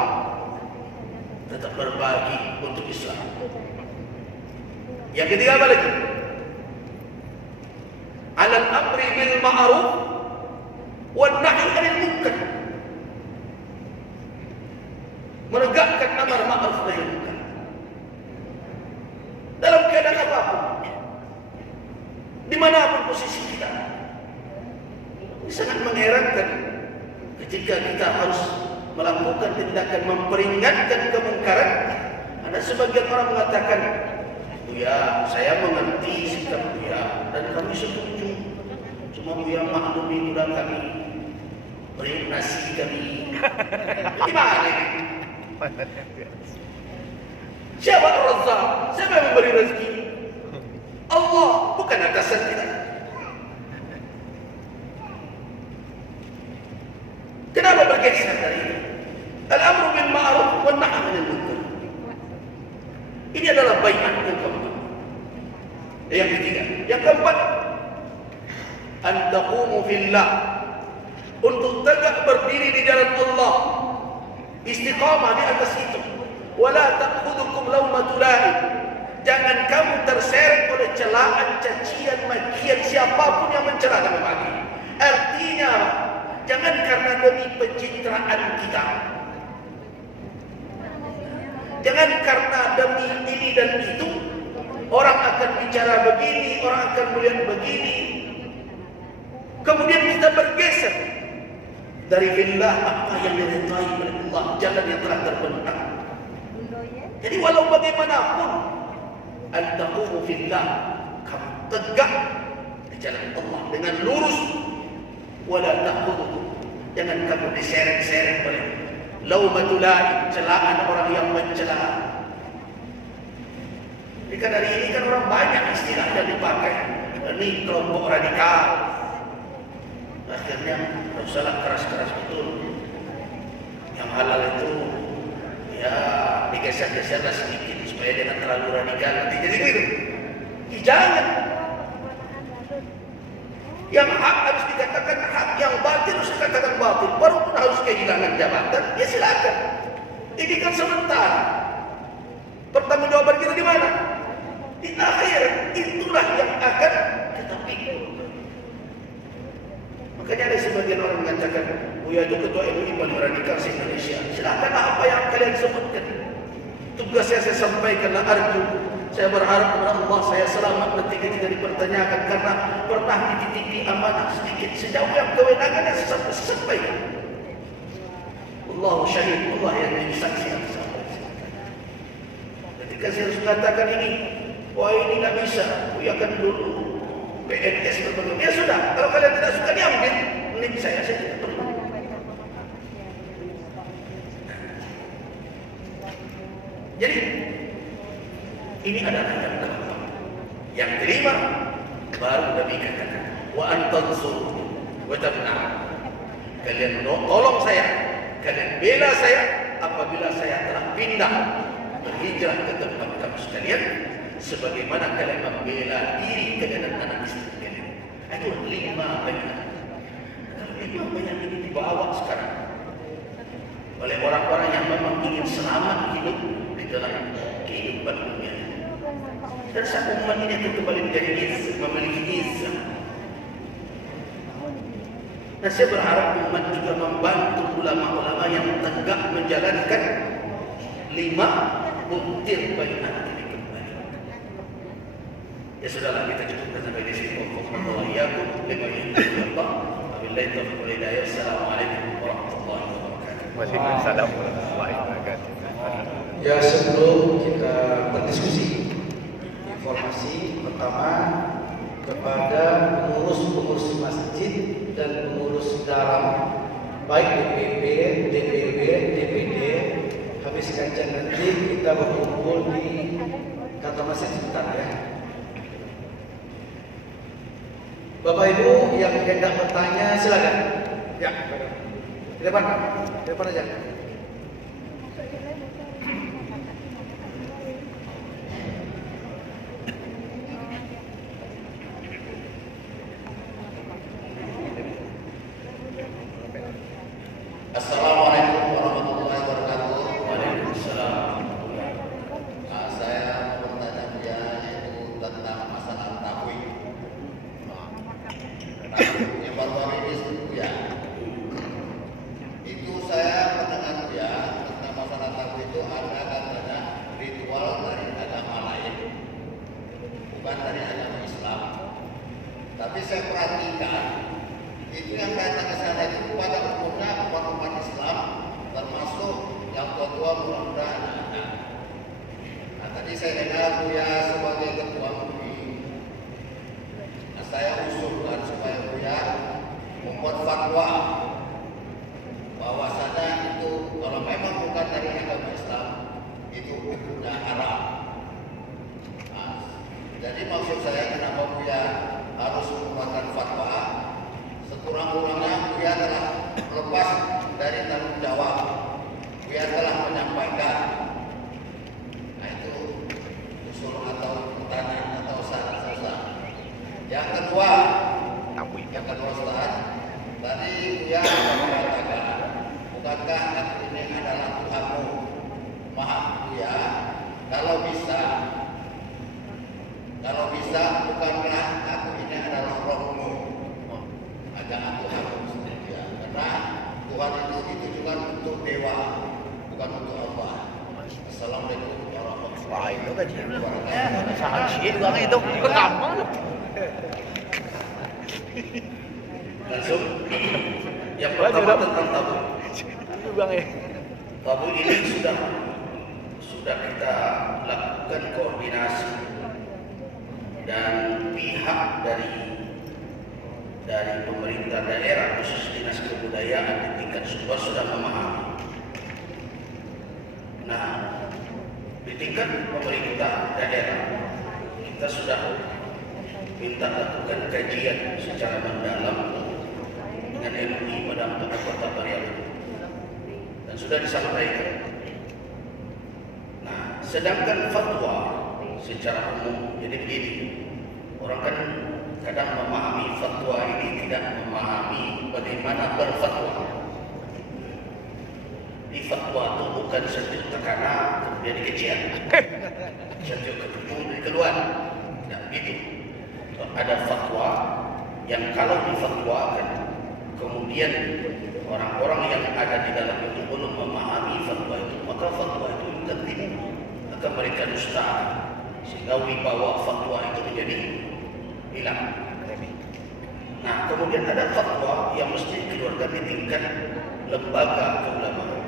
tetap berbagi untuk Islam. Yang ketiga apa lagi? Alal amri bil ma'ruf wan nahy 'anil munkar, menegakkan amar ma'ruf nahi munkar dalam keadaan apapun, dimanapun posisi kita. Ini sangat mengherankan ketika kita harus melakukan tindakan memperingatkan kemungkaran. Ada sebagian orang mengatakan, "Buya, saya mengerti sikap Buya dan kami setuju. Cuma Buya maklumi sudah kami beri nasi kami." Gimana ini? Siapa Ar-Razzaq? Siapa yang memberi rezeki? Allah, bukan atasan kita. Kenapa bergeser dari itu? Al-amru bil ma'ruf wan nahy 'anil munkar. Ini adalah baiat yang keempat. Yang ketiga, yang keempat, an taqumu fillah, untuk tegak berdiri di jalan Allah, istiqamah di atas itu. Wala ta'khudhukum lawmatu laim, jangan kamu terseret oleh celaan, cacian, makian siapapun yang mencela dan memaki. Artinya, jangan karena demi pencitraan kita, jangan karena demi ini dan itu, orang akan bicara begini, orang akan melihat begini, kemudian kita bergeser dari billah, apa yang diridhai oleh Allah, jalan yang telah terbentang. Jadi walau bagaimanapun, al-taqumu fillah, kamu tegak di jalan Allah dengan lurus, wala ta'khudhukum, jangan kamu diseret-seret oleh laumatul laim, celaan orang yang mencela. Jadi kan hari ini kan orang banyak istilah yang dipakai. Ini kelompok radikal. Akhirnya tidak usahlah keras-keras betul. Yang halal itu ya digeser-geserlah sedikit supaya jangan terlalu radikal nanti jadi begitu. Jangan. Yang hak harus dikatakan hak, yang batil harus dikatakan batil. Walaupun harus kehilangan jabatan, ya silakan. Ini kan sementara. Pertanggungjawaban kita di mana? Di akhir. Itulah yang akan kita pikul. Makanya ada sebagian orang mengatakan, Buya itu ketua MUI paling radikal se Indonesia. Silakan apa yang kalian sebutkan. Tugas saya sampaikanlah arju. Saya berharap kepada Allah saya selamat nanti ketika dipertanyakan karena pernah dititipi amanah sedikit sejauh yang kewenangannya sampaikan. Allah syahid, Allah yang menjadi saksi yang ketika saya harus mengatakan ini, wah ini tidak bisa, buyakan dulu PNS berbagai. Ya sudah, kalau kalian tidak suka diambil, ini saya tidak perlu. Jadi ini adalah yang kedua. Yang kelima, baru Nabi katakan, wa antansuru wa tamna'u. Kalian tolong saya, kalian bela saya apabila saya telah pindah berhijrah ke tempat kamu sekalian, sebagaimana kalian membela diri kalian dan anak istri kalian. Itu 5 bayan. Kalau 5 bayan ini dibawa sekarang oleh orang-orang yang memang ingin selamat hidup di dalam kehidupan dunia. Dan satu umat ini akan kembali menjadi memiliki izah. Nah, saya berharap umat juga membantu ulama-ulama yang tegak menjalankan 5 butir bayat ini kembali. Ya sudahlah, kita cukupkan sampai di sini. Wassalamualaikum warahmatullahi wabarakatuh. Assalamualaikum warahmatullahi wabarakatuh. Waalaikumsalam warahmatullahi wabarakatuh. Ya, sebelum kita berdiskusi, informasi pertama kepada pengurus-pengurus masjid dan pengurus dalam baik DPP, DPW, DPD, habis kajian nanti kita berkumpul di kantor masjid sebentar ya. Bapak Ibu yang hendak bertanya silakan. Ya, di depan aja. Assalamualaikum warahmatullahi wabarakatuh. Waalaikumsalam. Saya bertanya dia itu tentang masalah takwih. Yang baru-baru ini ya. Itu saya mendengar dia tentang masalah takwih itu ada katanya ritual dari agama lain, bukan dari agama Islam. Tapi saya perhatikan itu yang datang ke sana itu pada umumnya umat Islam, termasuk yang tua-tua muda anak-anak. Nah, tadi saya dengar Buya sebagai ketua MUI. Nah, saya usulkan supaya Buya membuat fatwa bahwasanya itu kalau memang bukan dari agama Islam itu hukumnya haram. Nah, jadi maksud saya kenapa Buya harus mengeluarkan fatwa? Sekurang-kurangnya Buya telah lepas dari tanggung jawab. Buya telah menyampaikan. Nah, itu usul atau pertanyaan atau saran. Yang kedua Ustaz, tadi Buya mengatakan, bukankah aku ini adalah Tuhanmu? Maaf Buya, kalau bisa bukankah aku ini adalah Rohmu? Jangan Tuhan sendiri ya. Karena Tuhan itu ditujukan untuk dewa, bukan untuk Allah. Assalamualaikum warahmatullahi wabarakatuh. Sahal sih juga itu pertama. Langsung yang pertama tentang tabu. Bang ya. Tabu ini sudah sudah kita lakukan koordinasi dan pihak dari pemerintah daerah khusus dinas kebudayaan di tingkat Sumbar sudah memahami. Nah, di tingkat pemerintah daerah kita sudah minta lakukan kajian secara mendalam dengan MUI pada Kota Pariaman dan sudah disampaikan. Nah, sedangkan fatwa secara umum, jadi begini, orang kan kadang memahami fatwa ini tidak memahami bagaimana berfatwa. Di fatwa itu bukan sejuk tekanan kemudian dikecian, sejuk kemudian keluar, tidak begitu. Ada fatwa yang kalau difatwakan kemudian orang-orang yang ada di dalam itu belum memahami fatwa itu, maka fatwa itu tertipu, akan mereka dusta sehingga wibawa fatwa itu menjadi hilang. Nah, kemudian ada fatwa yang mesti dikeluarkan di tingkat lembaga keulamaan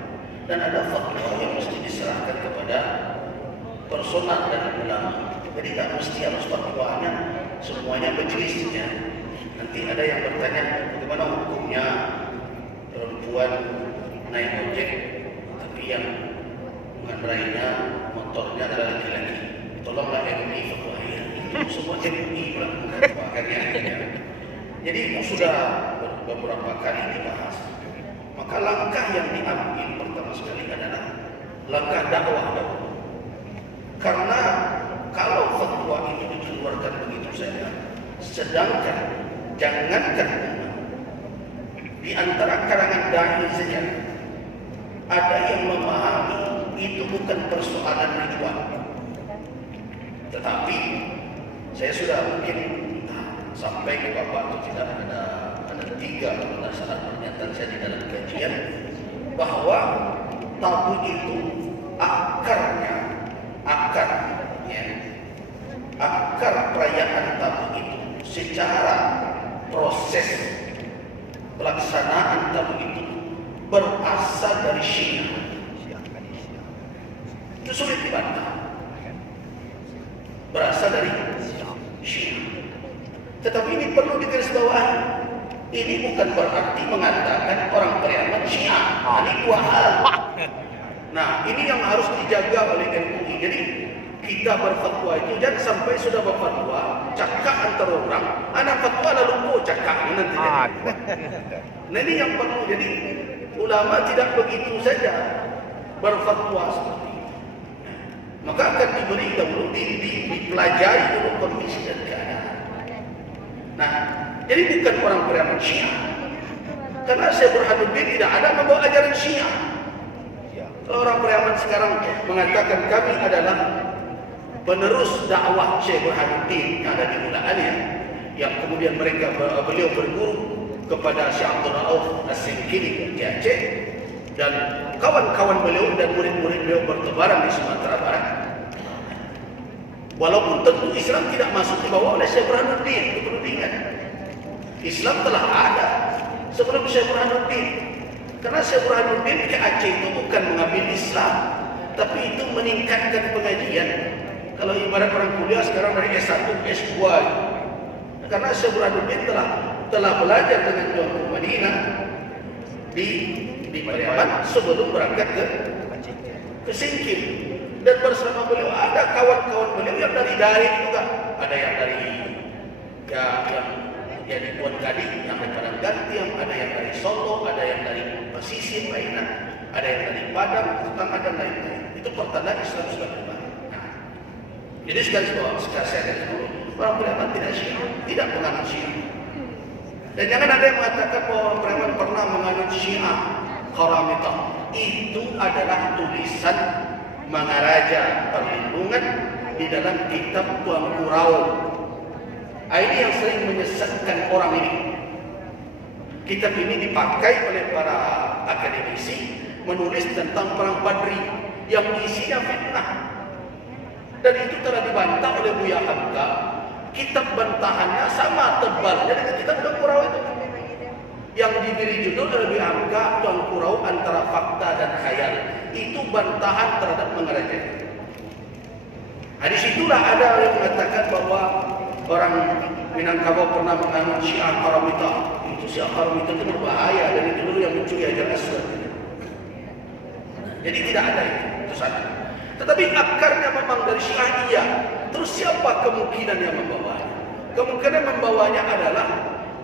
dan ada fatwa yang mesti diserahkan kepada personal dan ulama. Jadi tak mesti harus fatwanya semuanya majelisnya. Nanti ada yang bertanya bagaimana hukumnya perempuan naik ojek tapi yang mengendarainya motornya adalah laki-laki. Tolonglah MUI fatwanya. Itu semua MUI melakukannya. Jadi itu sudah beberapa kali dibahas. Maka langkah yang diambil pertama sekali adalah langkah dakwah dahulu. Karena kalau fatwa itu dikeluarkan begitu saja, sedangkan jangankan di antara kalangan dai saja ada yang memahami itu bukan persoalan ritual. Tetapi saya sudah mungkin sampai ke Bapak itu tidak ada 3 berdasarkan pernyataan saya di dalam kajian bahwa tabu itu akar perayaan tabu itu secara proses pelaksanaan tabu itu berasal dari Syiah. Itu sulit dibantah. Berasal dari Syiah. Tetapi ini perlu digarisbawahi. Ini bukan berarti mengatakan orang Pariaman Syiah. Ini 2 hal. Nah, ini yang harus dijaga oleh MUI. Jadi kita berfatwa itu jangan sampai sudah berfatwa cakap antara orang, anak fatwa lalu cakap nanti. Nah, ini yang perlu. Jadi ulama tidak begitu saja berfatwa seperti itu. Maka akan diberi dahulu dipelajari dulu kondisi dan keadaan. Nah, jadi bukan orang Pariaman Syiah. Karena Syekh Burhanuddin tidak ada membawa ajaran Syiah. Kalau orang Pariaman sekarang mengatakan kami adalah penerus dakwah Syekh Burhanuddin yang ada di mulaannya, yang kemudian beliau berguru kepada Syekh Abdul Rauf As-Sinkili di Aceh dan kawan-kawan beliau dan murid-murid beliau bertebaran di Sumatera Barat. Walaupun tentu Islam tidak masuk dibawa oleh Syekh Burhanuddin, itu perlu diingat. Islam telah ada sebelum Syekh Burhanuddin. Karena Syekh Burhanuddin ke Aceh itu bukan mengambil Islam, tapi itu meningkatkan pengajian. Kalau ibarat orang kuliah sekarang dari S1 ke S2. Karena Syekh Burhanuddin telah belajar dengan Tuanku Madinah di Pariaman sebelum berangkat ke Singkil. Dan bersama beliau ada kawan-kawan beliau yang dari juga. Ada yang dari yang jadi Tuan Kadi yang dari Padang Gantiam, ada yang dari Solo, ada yang dari Pesisir Mainan, ada yang dari Padang, dan lain-lain. Itu pertanda Islam sudah berubah. Nah, jadi sekali saya katakan dulu, orang Pariaman tidak Syiah, tidak menganut Syiah. Dan jangan ada yang mengatakan bahwa orang Pariaman pernah menganut Syiah Kharamitah. Itu adalah tulisan Mangaraja Perlindungan di dalam kitab Tuanku Raung. Ini yang sering menyesatkan orang ini. Kitab ini dipakai oleh para akademisi menulis tentang perang Badri yang isinya fitnah. Dan itu telah dibantah oleh Buya Hamka. Kitab bantahannya sama tebalnya dengan kitab Tuanku Raung itu. Yang diberi judul oleh Buya Hamka, Tuanku Raung antara fakta dan khayal. Itu bantahan terhadap Mangaraja. Di situlah ada yang mengatakan bahwa orang Minangkabau pernah menganut Syiah Karamita. Itu Syiah Karamita itu berbahaya, dari dulu yang mencuri Hajar Aswad. Jadi tidak ada itu satu. Tetapi akarnya memang dari Syiah iya. Terus siapa kemungkinan yang membawanya? Kemungkinan membawanya adalah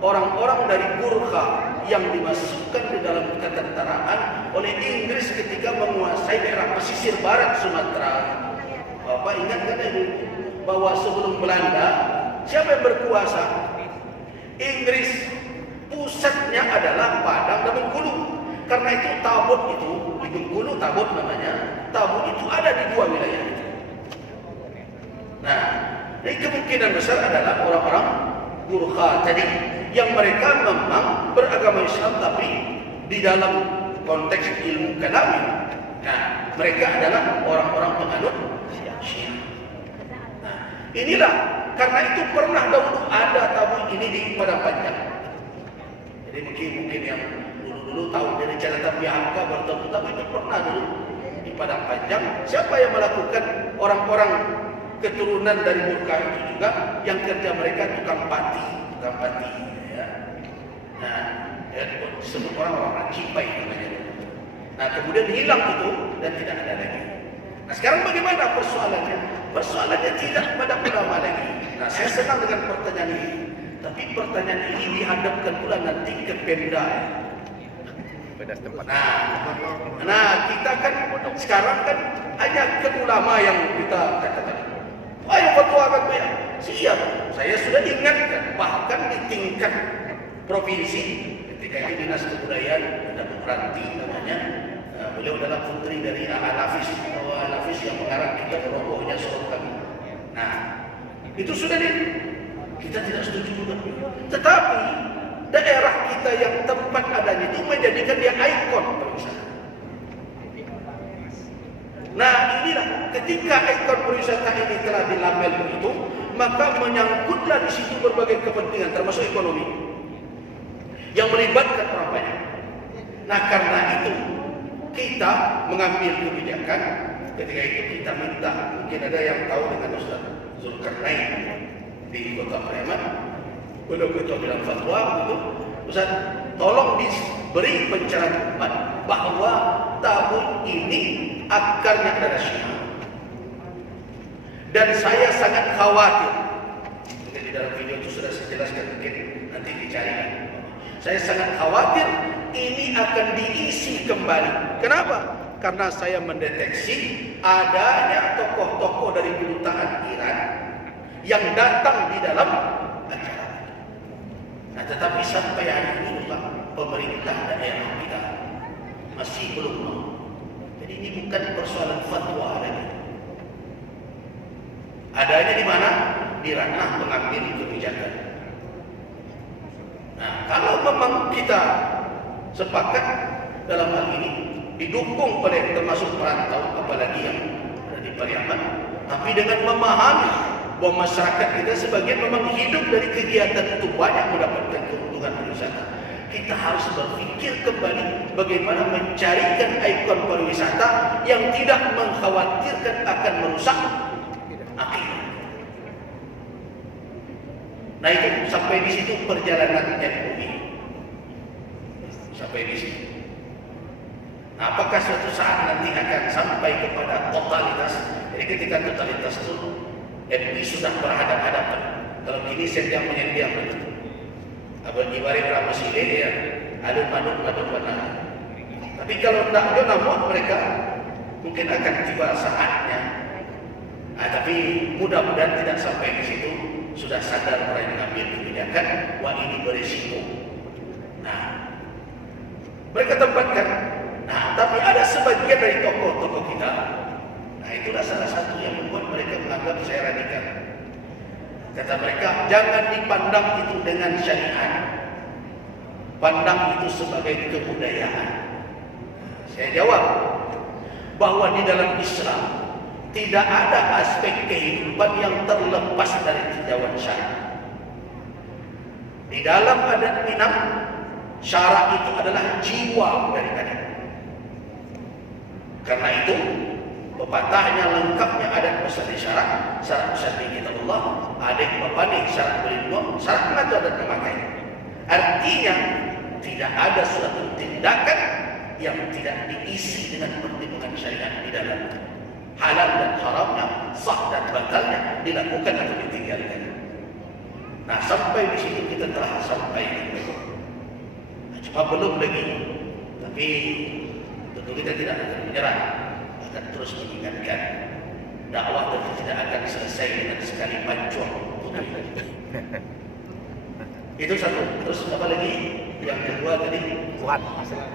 orang-orang dari Gurkha yang dimasukkan di dalam ketentaraan oleh Inggris ketika menguasai daerah pesisir barat Sumatera. Bapak ingat kan ini bahwa sebelum Belanda siapa yang berkuasa? Inggris. Pusatnya adalah Padang dan Bengkulu. Karena itu Tabut itu di Bengkulu, Tabut namanya. Tabut itu ada di dua wilayah itu. Nah, jadi kemungkinan besar adalah orang-orang Gurkha tadi yang mereka memang beragama Islam tapi di dalam konteks ilmu kalami. Nah, mereka adalah orang-orang penganut Syiah. Nah, inilah karena itu pernah dahulu ada tabut ini di Padang Panjang. Jadi mungkin yang dulu tahu dari catatan Bianca bertemu, tapi itu pernah dulu di Padang Panjang. Siapa yang melakukan orang-orang keturunan dari Gurkha itu juga yang kerja mereka tukang pati ya. Nah, ya, disebut orang Cipai namanya. Nah, kemudian hilang itu dan tidak ada lagi. Nah, sekarang bagaimana persoalannya? Persoalannya tidak pada ulama lagi. Nah, saya senang dengan pertanyaan ini. Tapi pertanyaan ini dihadapkan pula nanti ke Pemda. Nah, kita kan sekarang kan hanya ke ulama yang kita katakan, ayo fatwakan ya. Siap, saya sudah ingatkan. Bahkan di tingkat provinsi, ketika itu Dinas Kebudayaan, ada Bu Ranti namanya, beliau adalah putri dari Al-Hafiz yang mengarang kita robohnya sholat kami. Nah, itu sudah kita tidak setuju juga. Tetapi daerah kita yang tempat adanya itu menjadikan dia ikon pariwisata. Nah, inilah ketika ikon pariwisata ini telah dilabel begitu, maka menyangkutlah di situ berbagai kepentingan termasuk ekonomi yang melibatkan orang banyak. Nah, karena itu kita mengambil kebijakan. Ketika itu kita minta, mungkin ada yang tahu dengan Ustaz Zulkarnain di Kota Pariaman, beliau ketua bidang fatwa begitu. Ustaz, tolong diberi pencerahan umat bahwa tabut ini akarnya adalah Syiah. Dan saya sangat khawatir. Mungkin di dalam video itu sudah saya jelaskan, mungkin nanti dicari. Saya sangat khawatir ini akan diisi kembali. Kenapa? Karena saya mendeteksi adanya tokoh-tokoh dari kedutaan Iran yang datang di dalam acara. Nah, tetapi sampai hari ini Pak, pemerintah daerah kita masih belum mau. Jadi ini bukan persoalan fatwa lagi. Adanya di mana? Di ranah pengambil kebijakan. Nah, kalau memang kita sepakat dalam hal ini didukung oleh termasuk perantau, apalagi yang ada di Pariaman, tapi dengan memahami bahwa masyarakat kita sebagian memang hidup dari kegiatan itu banyak mendapatkan keuntungan pariwisata. Kita harus berpikir kembali bagaimana mencarikan ikon pariwisata yang tidak mengkhawatirkan akan merusak akidah. Nah, itu sampai di situ perjalanan MUI. Sampai di situ. Nah, apakah suatu saat nanti akan sampai kepada totalitas? Jadi ketika totalitas itu MUI sudah berhadapan-hadapan. Kalau gini sedang menyendiang begitu. Abang ibarat berapa sih ya? Ada manut mana? Tapi kalau tidak ada namun mereka mungkin akan tiba saatnya. Nah, tapi mudah-mudahan tidak sampai ke situ. Sudah sadar orang yang mengambil kebijakan, wah ini berisiko. Nah, mereka tempatkan. Nah, tapi ada sebagian dari tokoh-tokoh kita. Nah, itulah salah satu yang membuat mereka menganggap saya radikal. Kata mereka, jangan dipandang itu dengan syariat. Pandang itu sebagai kebudayaan. Saya jawab bahwa di dalam Islam tidak ada aspek kehidupan yang terlepas dari tinjauan syariat. Di dalam adat Minang, syara itu adalah jiwa dari adat. Karena itu, Pepatahnya lengkapnya adat besar syarat, syarat besar kita Allah, adik bapak nih syarat berlindung, syarat itu adat memakai. Artinya tidak ada suatu tindakan yang tidak diisi dengan pertimbangan syariat di dalam. Halal dan haramnya, sah dan batalnya dilakukan atau ditinggalkan. Nah, sampai di situ kita telah sampai. Cuma belum lagi, tapi tentu kita tidak akan menyerah, akan terus mengingatkan. Dakwah tentu tidak akan selesai dengan sekali pancuan. Itu satu. Terus apa lagi? Yang kedua tadi? Tuhan, masalah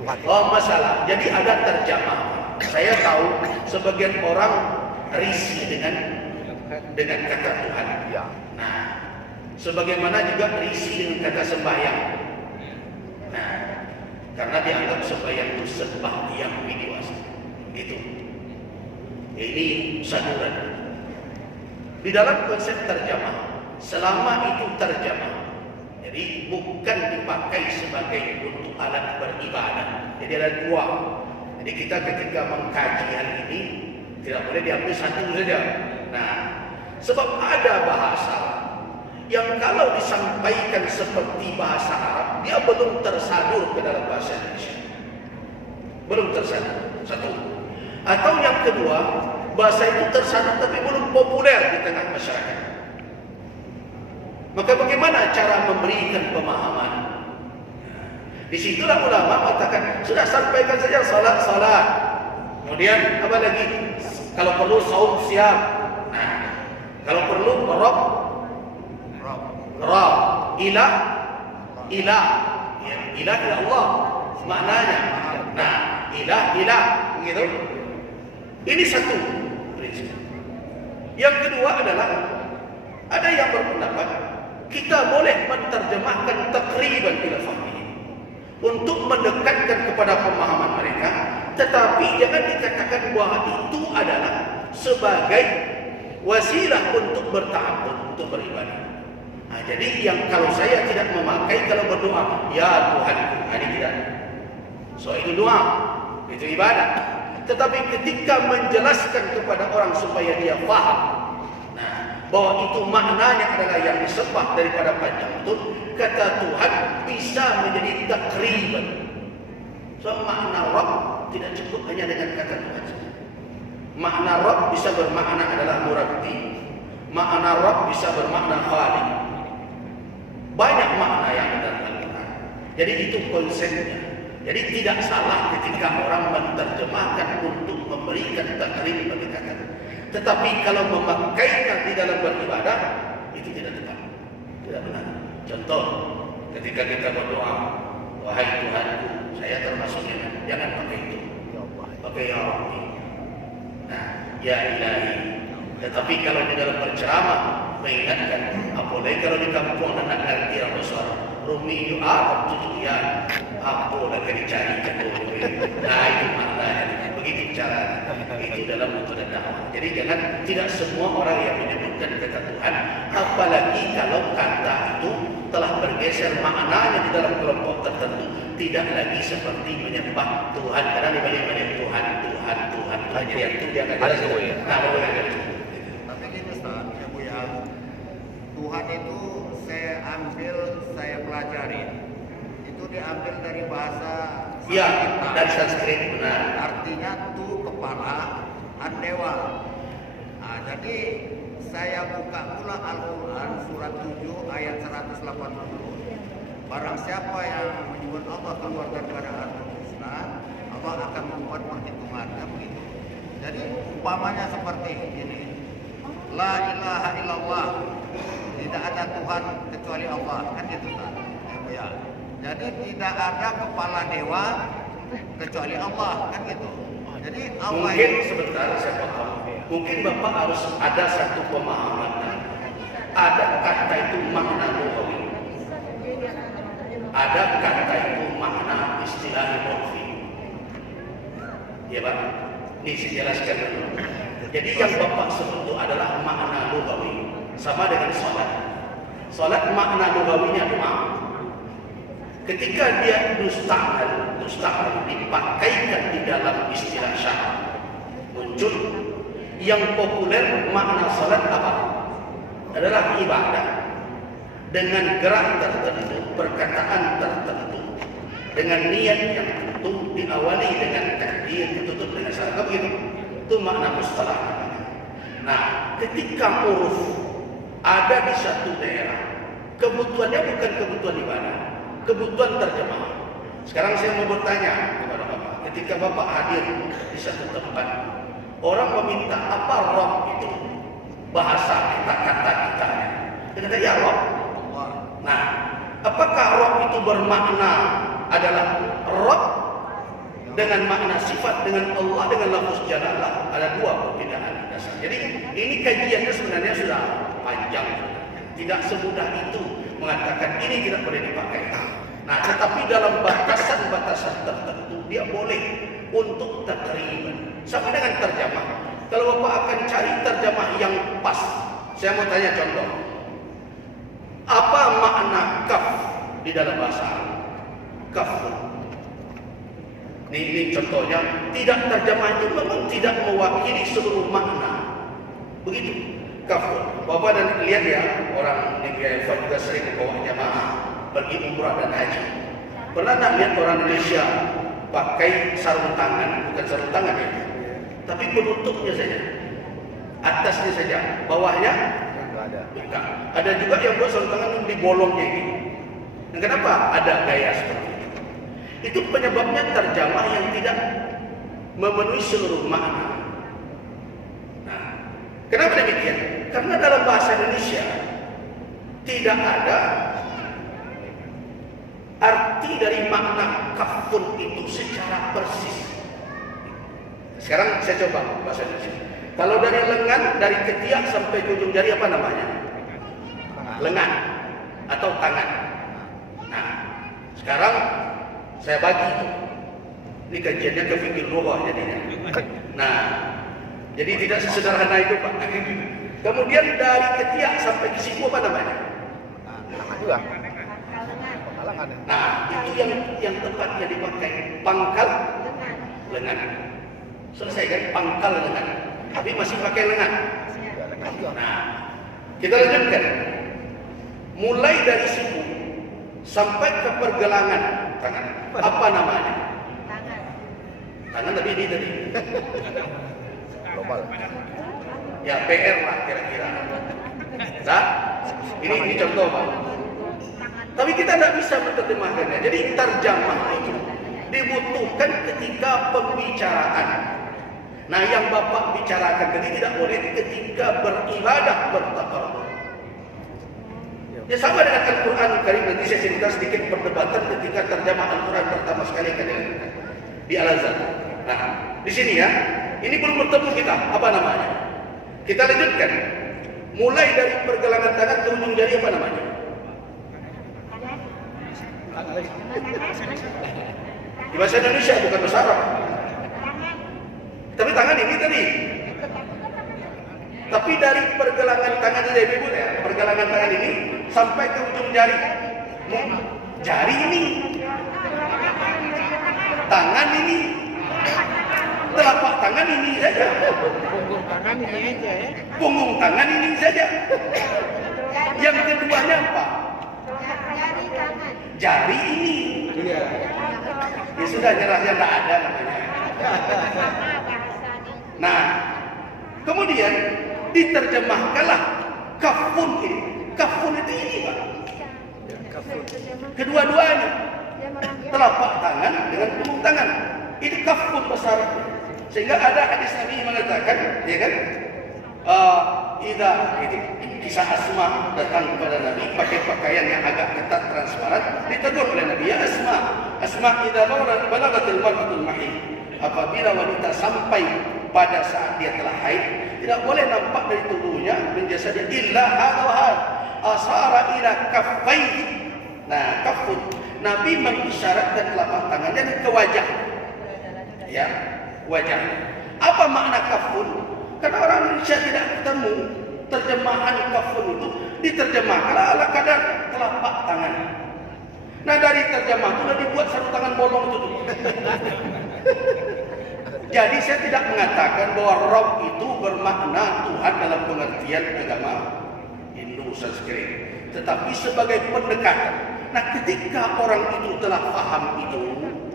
Tuhan. Oh, masalah. Jadi ada terjemah. Saya tahu sebagian orang risih dengan kata Tuhan. Ya. Nah, sebagaimana juga risih dengan kata sembahyang. Nah, karena dianggap sembahyang itu sembahyang bidiwasa. Itu. Ini saduran. Di dalam konsep terjemah, selama itu terjemah, jadi bukan dipakai sebagai untuk alat beribadah. Jadi ada dua. Jadi kita ketika mengkaji hal ini tidak boleh diambil satu saja. Nah, sebab ada bahasa yang kalau disampaikan seperti bahasa Arab, dia belum tersadur ke dalam bahasa Indonesia. Belum tersadur. Satu. Atau yang kedua, bahasa itu tersadur tapi belum populer di tengah masyarakat. Maka bagaimana cara memberikan pemahaman? Di situlah ulama mengatakan, sudah sampaikan saja salat. Kemudian apa lagi? Kalau perlu saum siap. Nah, kalau perlu Rabb, ilah, ya, ilah ila Allah maknanya. Nah, ilah, begitu. Ini satu prinsip. Yang kedua adalah ada yang berpendapat kita boleh menerjemahkan takriban ila fahmi untuk mendekatkan kepada pemahaman mereka, tetapi jangan dikatakan bahwa itu adalah sebagai wasilah untuk berta'abbud, untuk beribadah. Nah, jadi yang kalau saya tidak memakai kalau berdoa, ya Tuhanku, ini tidak. So itu doa, itu ibadah. Tetapi ketika menjelaskan kepada orang supaya dia faham, nah, bahwa itu maknanya adalah yang disembah daripada panjang itu, kata Tuhan bisa menjadi takriban. So makna Rabb tidak cukup hanya dengan kata Tuhan saja. Makna Rabb bisa bermakna adalah Murabbi. Makna Rabb bisa bermakna Khaliq. Banyak makna yang ada dalam Al-Quran. Jadi itu konsepnya. Jadi tidak salah ketika orang menerjemahkan untuk memberikan takrib bagi kata. Tetapi kalau memakainya di dalam beribadah, itu tidak tepat. Tidak benar. Contoh, ketika kita berdoa, wahai Tuhanku, saya termasuknya, jangan pakai itu. Pakai ya Rabbi. Nah, ya Ilahi. Tetapi kalau di dalam berceramah, mengingatkan, apalagi kalau di kampung anak ngerti orang besar, Rumi itu apa tujuan? Apa lagi dicari ketemu? Nah itu maknanya. Begitu cara. Itu dalam metode dakwah. Jadi jangan, tidak semua orang yang menyebutkan kata Tuhan, apalagi kalau kata itu telah bergeser maknanya di dalam kelompok tertentu, tidak lagi seperti menyembah Tuhan, karena di balik-balik Tuhan. Jadi itu dia akan jelaskan. Nah, tapi gini Ustaz, ya Bu ya, Tuhan itu saya pelajari. Itu diambil dari bahasa ya, dari Sanskrit, benar. Artinya tu kepala, an dewa. Nah, jadi saya buka pula Al-Quran surat 7 ayat 180. Barang siapa yang menyebut Allah keluar daripada Al-Husna, Allah akan membuat perhitungan. Kan begitu. Jadi umpamanya seperti ini. La ilaha illallah. Tidak ada Tuhan kecuali Allah. Kan gitu kan. Ya. Jadi tidak ada kepala dewa kecuali Allah. Kan gitu. Jadi Allah mungkin sebentar saya paham. Mungkin Bapak harus ada satu pemahaman. Ada kata itu makna lughawi. Ada kata itu makna istilah lughawi. Ya Pak, ini saya jelaskan dulu. Jadi yang Bapak sebut itu adalah makna lughawi. Sama dengan salat. Salat makna lughawinya doa. Ketika dia mustahil dipakaikan di dalam istilah syar'i muncul yang populer makna salat apa? Adalah ibadah dengan gerak tertentu, perkataan tertentu, dengan niat yang tentu, diawali dengan takbir, ditutup dengan salam, begitu. Itu makna mustalah. Nah, ketika uruf ada di satu daerah, kebutuhannya bukan kebutuhan ibadah, kebutuhan terjemah. Sekarang saya mau bertanya kepada Bapak, ketika Bapak hadir di satu tempat, orang meminta apa Rob itu? Bahasa kita, kata kita. Dia kata, ya Rob. Nah, apakah Rob itu bermakna adalah Rob dengan makna sifat, dengan Allah, dengan lafaz jalalah? Ada dua perbedaan dasar. Jadi ini kajiannya sebenarnya sudah panjang. Tidak semudah itu mengatakan ini tidak boleh dipakai. Nah, tetapi dalam batasan-batasan tertentu dia boleh untuk takriban. Sama dengan terjemah. Kalau Bapak akan cari terjemah yang pas, saya mau tanya contoh. Apa makna kaf di dalam bahasa Arab? Kaf. Ini contohnya, tidak terjemah itu memang tidak mewakili seluruh makna. Begitu. Kaf. Bapak dan lihat ya, orang negeri Eropa juga sering membawa jamaah pergi umrah dan haji. Pernah tak lihat orang Indonesia pakai sarung tangan? Bukan sarung tangan ya, tapi penutupnya saja, atasnya saja, bawahnya bukan. Ada juga yang buat sarung tangan di bolongnya ini. Dan kenapa ada gaya seperti itu? Itu penyebabnya terjemah yang tidak memenuhi seluruh makna. Nah, kenapa demikian? Karena dalam bahasa Indonesia tidak ada arti dari makna kafun itu secara persis. Sekarang saya coba bahasa Indonesia. Kalau dari lengan, dari ketiak sampai ke ujung jari apa namanya? Lengan atau tangan. Nah, sekarang saya bagi itu. Ini kajiannya ke fikih lughah jadinya. Nah, jadi tidak sesederhana itu, Pak. Kemudian dari ketiak sampai ke siku apa namanya? Tangan juga. Nah, itu yang tepatnya dipakai pangkal lengan. Selesai kan? Pangkal lengan. Tapi masih pakai lengan. Nah, kita lanjutkan. Mulai dari siku sampai ke pergelangan tangan. Apa namanya? Tangan tadi ini tadi. Global. Ya PR lah kira-kira. Nah, ini contoh Pak. Tapi kita tidak bisa menerjemahkannya. Jadi terjemah itu dibutuhkan ketika pembicaraan. Nah, yang Bapak bicarakan tadi tidak boleh ketika beribadah bertakarrur. Ya sama dengan Al-Quran Karim. Nanti saya cerita sedikit perdebatan ketika terjemah Al-Quran pertama sekali akan dilakukan di Al-Azhar. Nah, di sini ya, ini belum bertemu kita. Apa namanya? Kita lanjutkan. Mulai dari pergelangan tangan ke ujung jari apa namanya? Di bahasa Indonesia bukan bahasa Arab. Tapi tangan ini tadi. Tapi dari pergelangan tangan dari ibu ya, pergelangan tangan ini sampai ke ujung jari. Jari ini, tangan ini, telapak tangan ini saja. Punggung tangan ini aja ya. Punggung tangan ini saja. Yang keduanya apa? Jari ini. Ya sudah, nyerahnya tidak ada namanya. Nah, kemudian diterjemahkanlah kafun ini. Kafun itu ini Pak. Kedua-duanya. Telapak tangan dengan punggung tangan. Ini kafun bahasa Arab. Sehingga ada hadis Nabi mengatakan, ya kan? Itu kisah Asma datang kepada Nabi pakai pakaian yang agak ketat transparan, ditegur oleh Nabi, ya Asma idza balagatil mar'atul mahid, apabila wanita sampai pada saat dia telah haid, tidak boleh nampak dari tubuhnya min jasadnya illa hadha asara ila kaffaihi. Nah, kafun Nabi mengisyaratkan telapak tangannya ke wajah. Ya, wajah. Apa makna kafun? Karena orang Indonesia tidak ketemu terjemahan kafun itu, diterjemahkan ala kadar telapak tangan. Nah, dari terjemah itu sudah dibuat satu tangan bolong itu. Jadi saya tidak mengatakan bahwa Rabb itu bermakna Tuhan dalam pengertian agama Hindu Sanskrit, tetapi sebagai pendekatan. Nah, ketika orang itu telah paham itu,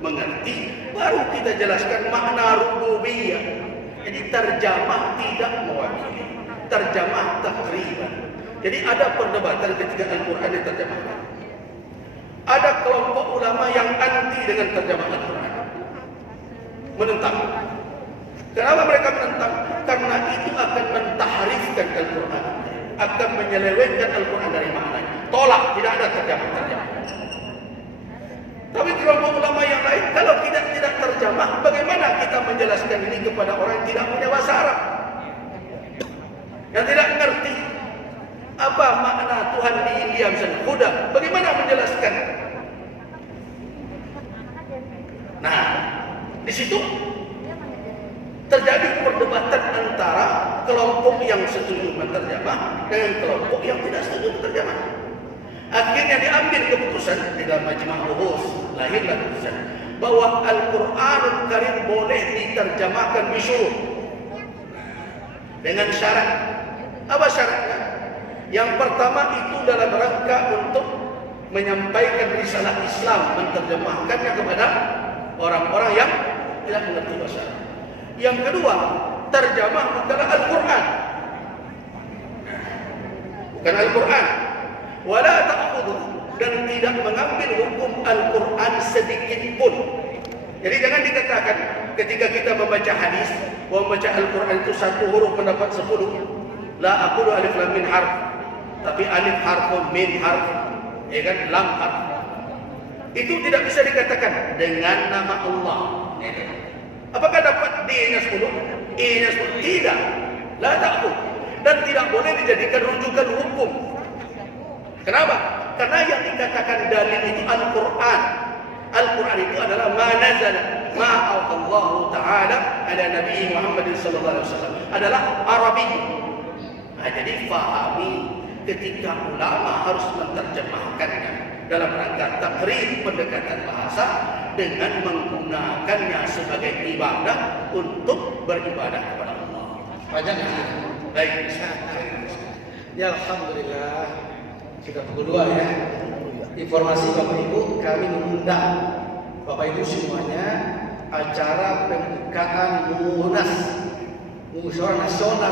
mengerti, baru kita jelaskan makna rububiyah. Jadi terjemah tidak mewakili, terjemah takriban. Jadi ada perdebatan ketika Al-Quran diterjemahkan. Ada kelompok ulama yang anti dengan terjemahan Al-Quran, menentang. Kenapa mereka menentang? Karena itu akan mentahrifkan Al-Quran, akan menyelewengkan Al-Quran dari maknanya. Tolak, tidak ada terjemah. Tapi kelompok ulama yang lain, kalau tidak terjemah, bagaimana kita menjelaskan ini kepada orang yang tidak punya bahasa Arab, yang tidak mengerti apa makna Tuhan di India misalnya, Huda, bagaimana menjelaskan? Nah, di situ terjadi perdebatan antara kelompok yang setuju menterjemah dengan kelompok yang tidak setuju menterjemah. Akhirnya diambil keputusan di dalam Majma' Buhus, lahirlah keputusan bahwa Al-Quranul Karim boleh diterjemahkan bisyuruh dengan syarat. Apa syaratnya? Yang pertama itu dalam rangka untuk menyampaikan risalah Islam, menterjemahkannya kepada orang-orang yang tidak mengerti bahasa Arab. Yang kedua, terjemah bukanlah Al-Quran, bukan Al-Quran. Wala ta'khudhu, dan tidak mengambil hukum Al-Quran sedikit pun. Jadi jangan dikatakan ketika kita membaca hadis bahwa membaca Al-Quran itu satu huruf mendapat 10. La aqulu alif lam min harf, tapi alif harfun, min harf, ya kan, lam harf. Itu tidak bisa dikatakan dengan nama Allah. Apakah dapat D-nya 10? E-nya 10? Tidak. La ta'khudh, dan tidak boleh dijadikan rujukan hukum. Kenapa? Karena yang dikatakan dalil itu Al-Quran. Al-Quran itu adalah ma nazala, ma Allah Ta'ala ala Nabi Muhammad sallallahu alaihi wasallam, adalah Arabi. Nah, jadi fahami ketika ulama harus menerjemahkannya dalam rangka takrib, pendekatan bahasa, dengan menggunakannya sebagai ibadah untuk beribadah kepada Allah. Panjang ya? Baik. Ya, alhamdulillah. Sudah pukul 2 ya. Informasi Bapak Ibu, kami mengundang Bapak Ibu semuanya acara pembukaan Munas Musyawarah Nasional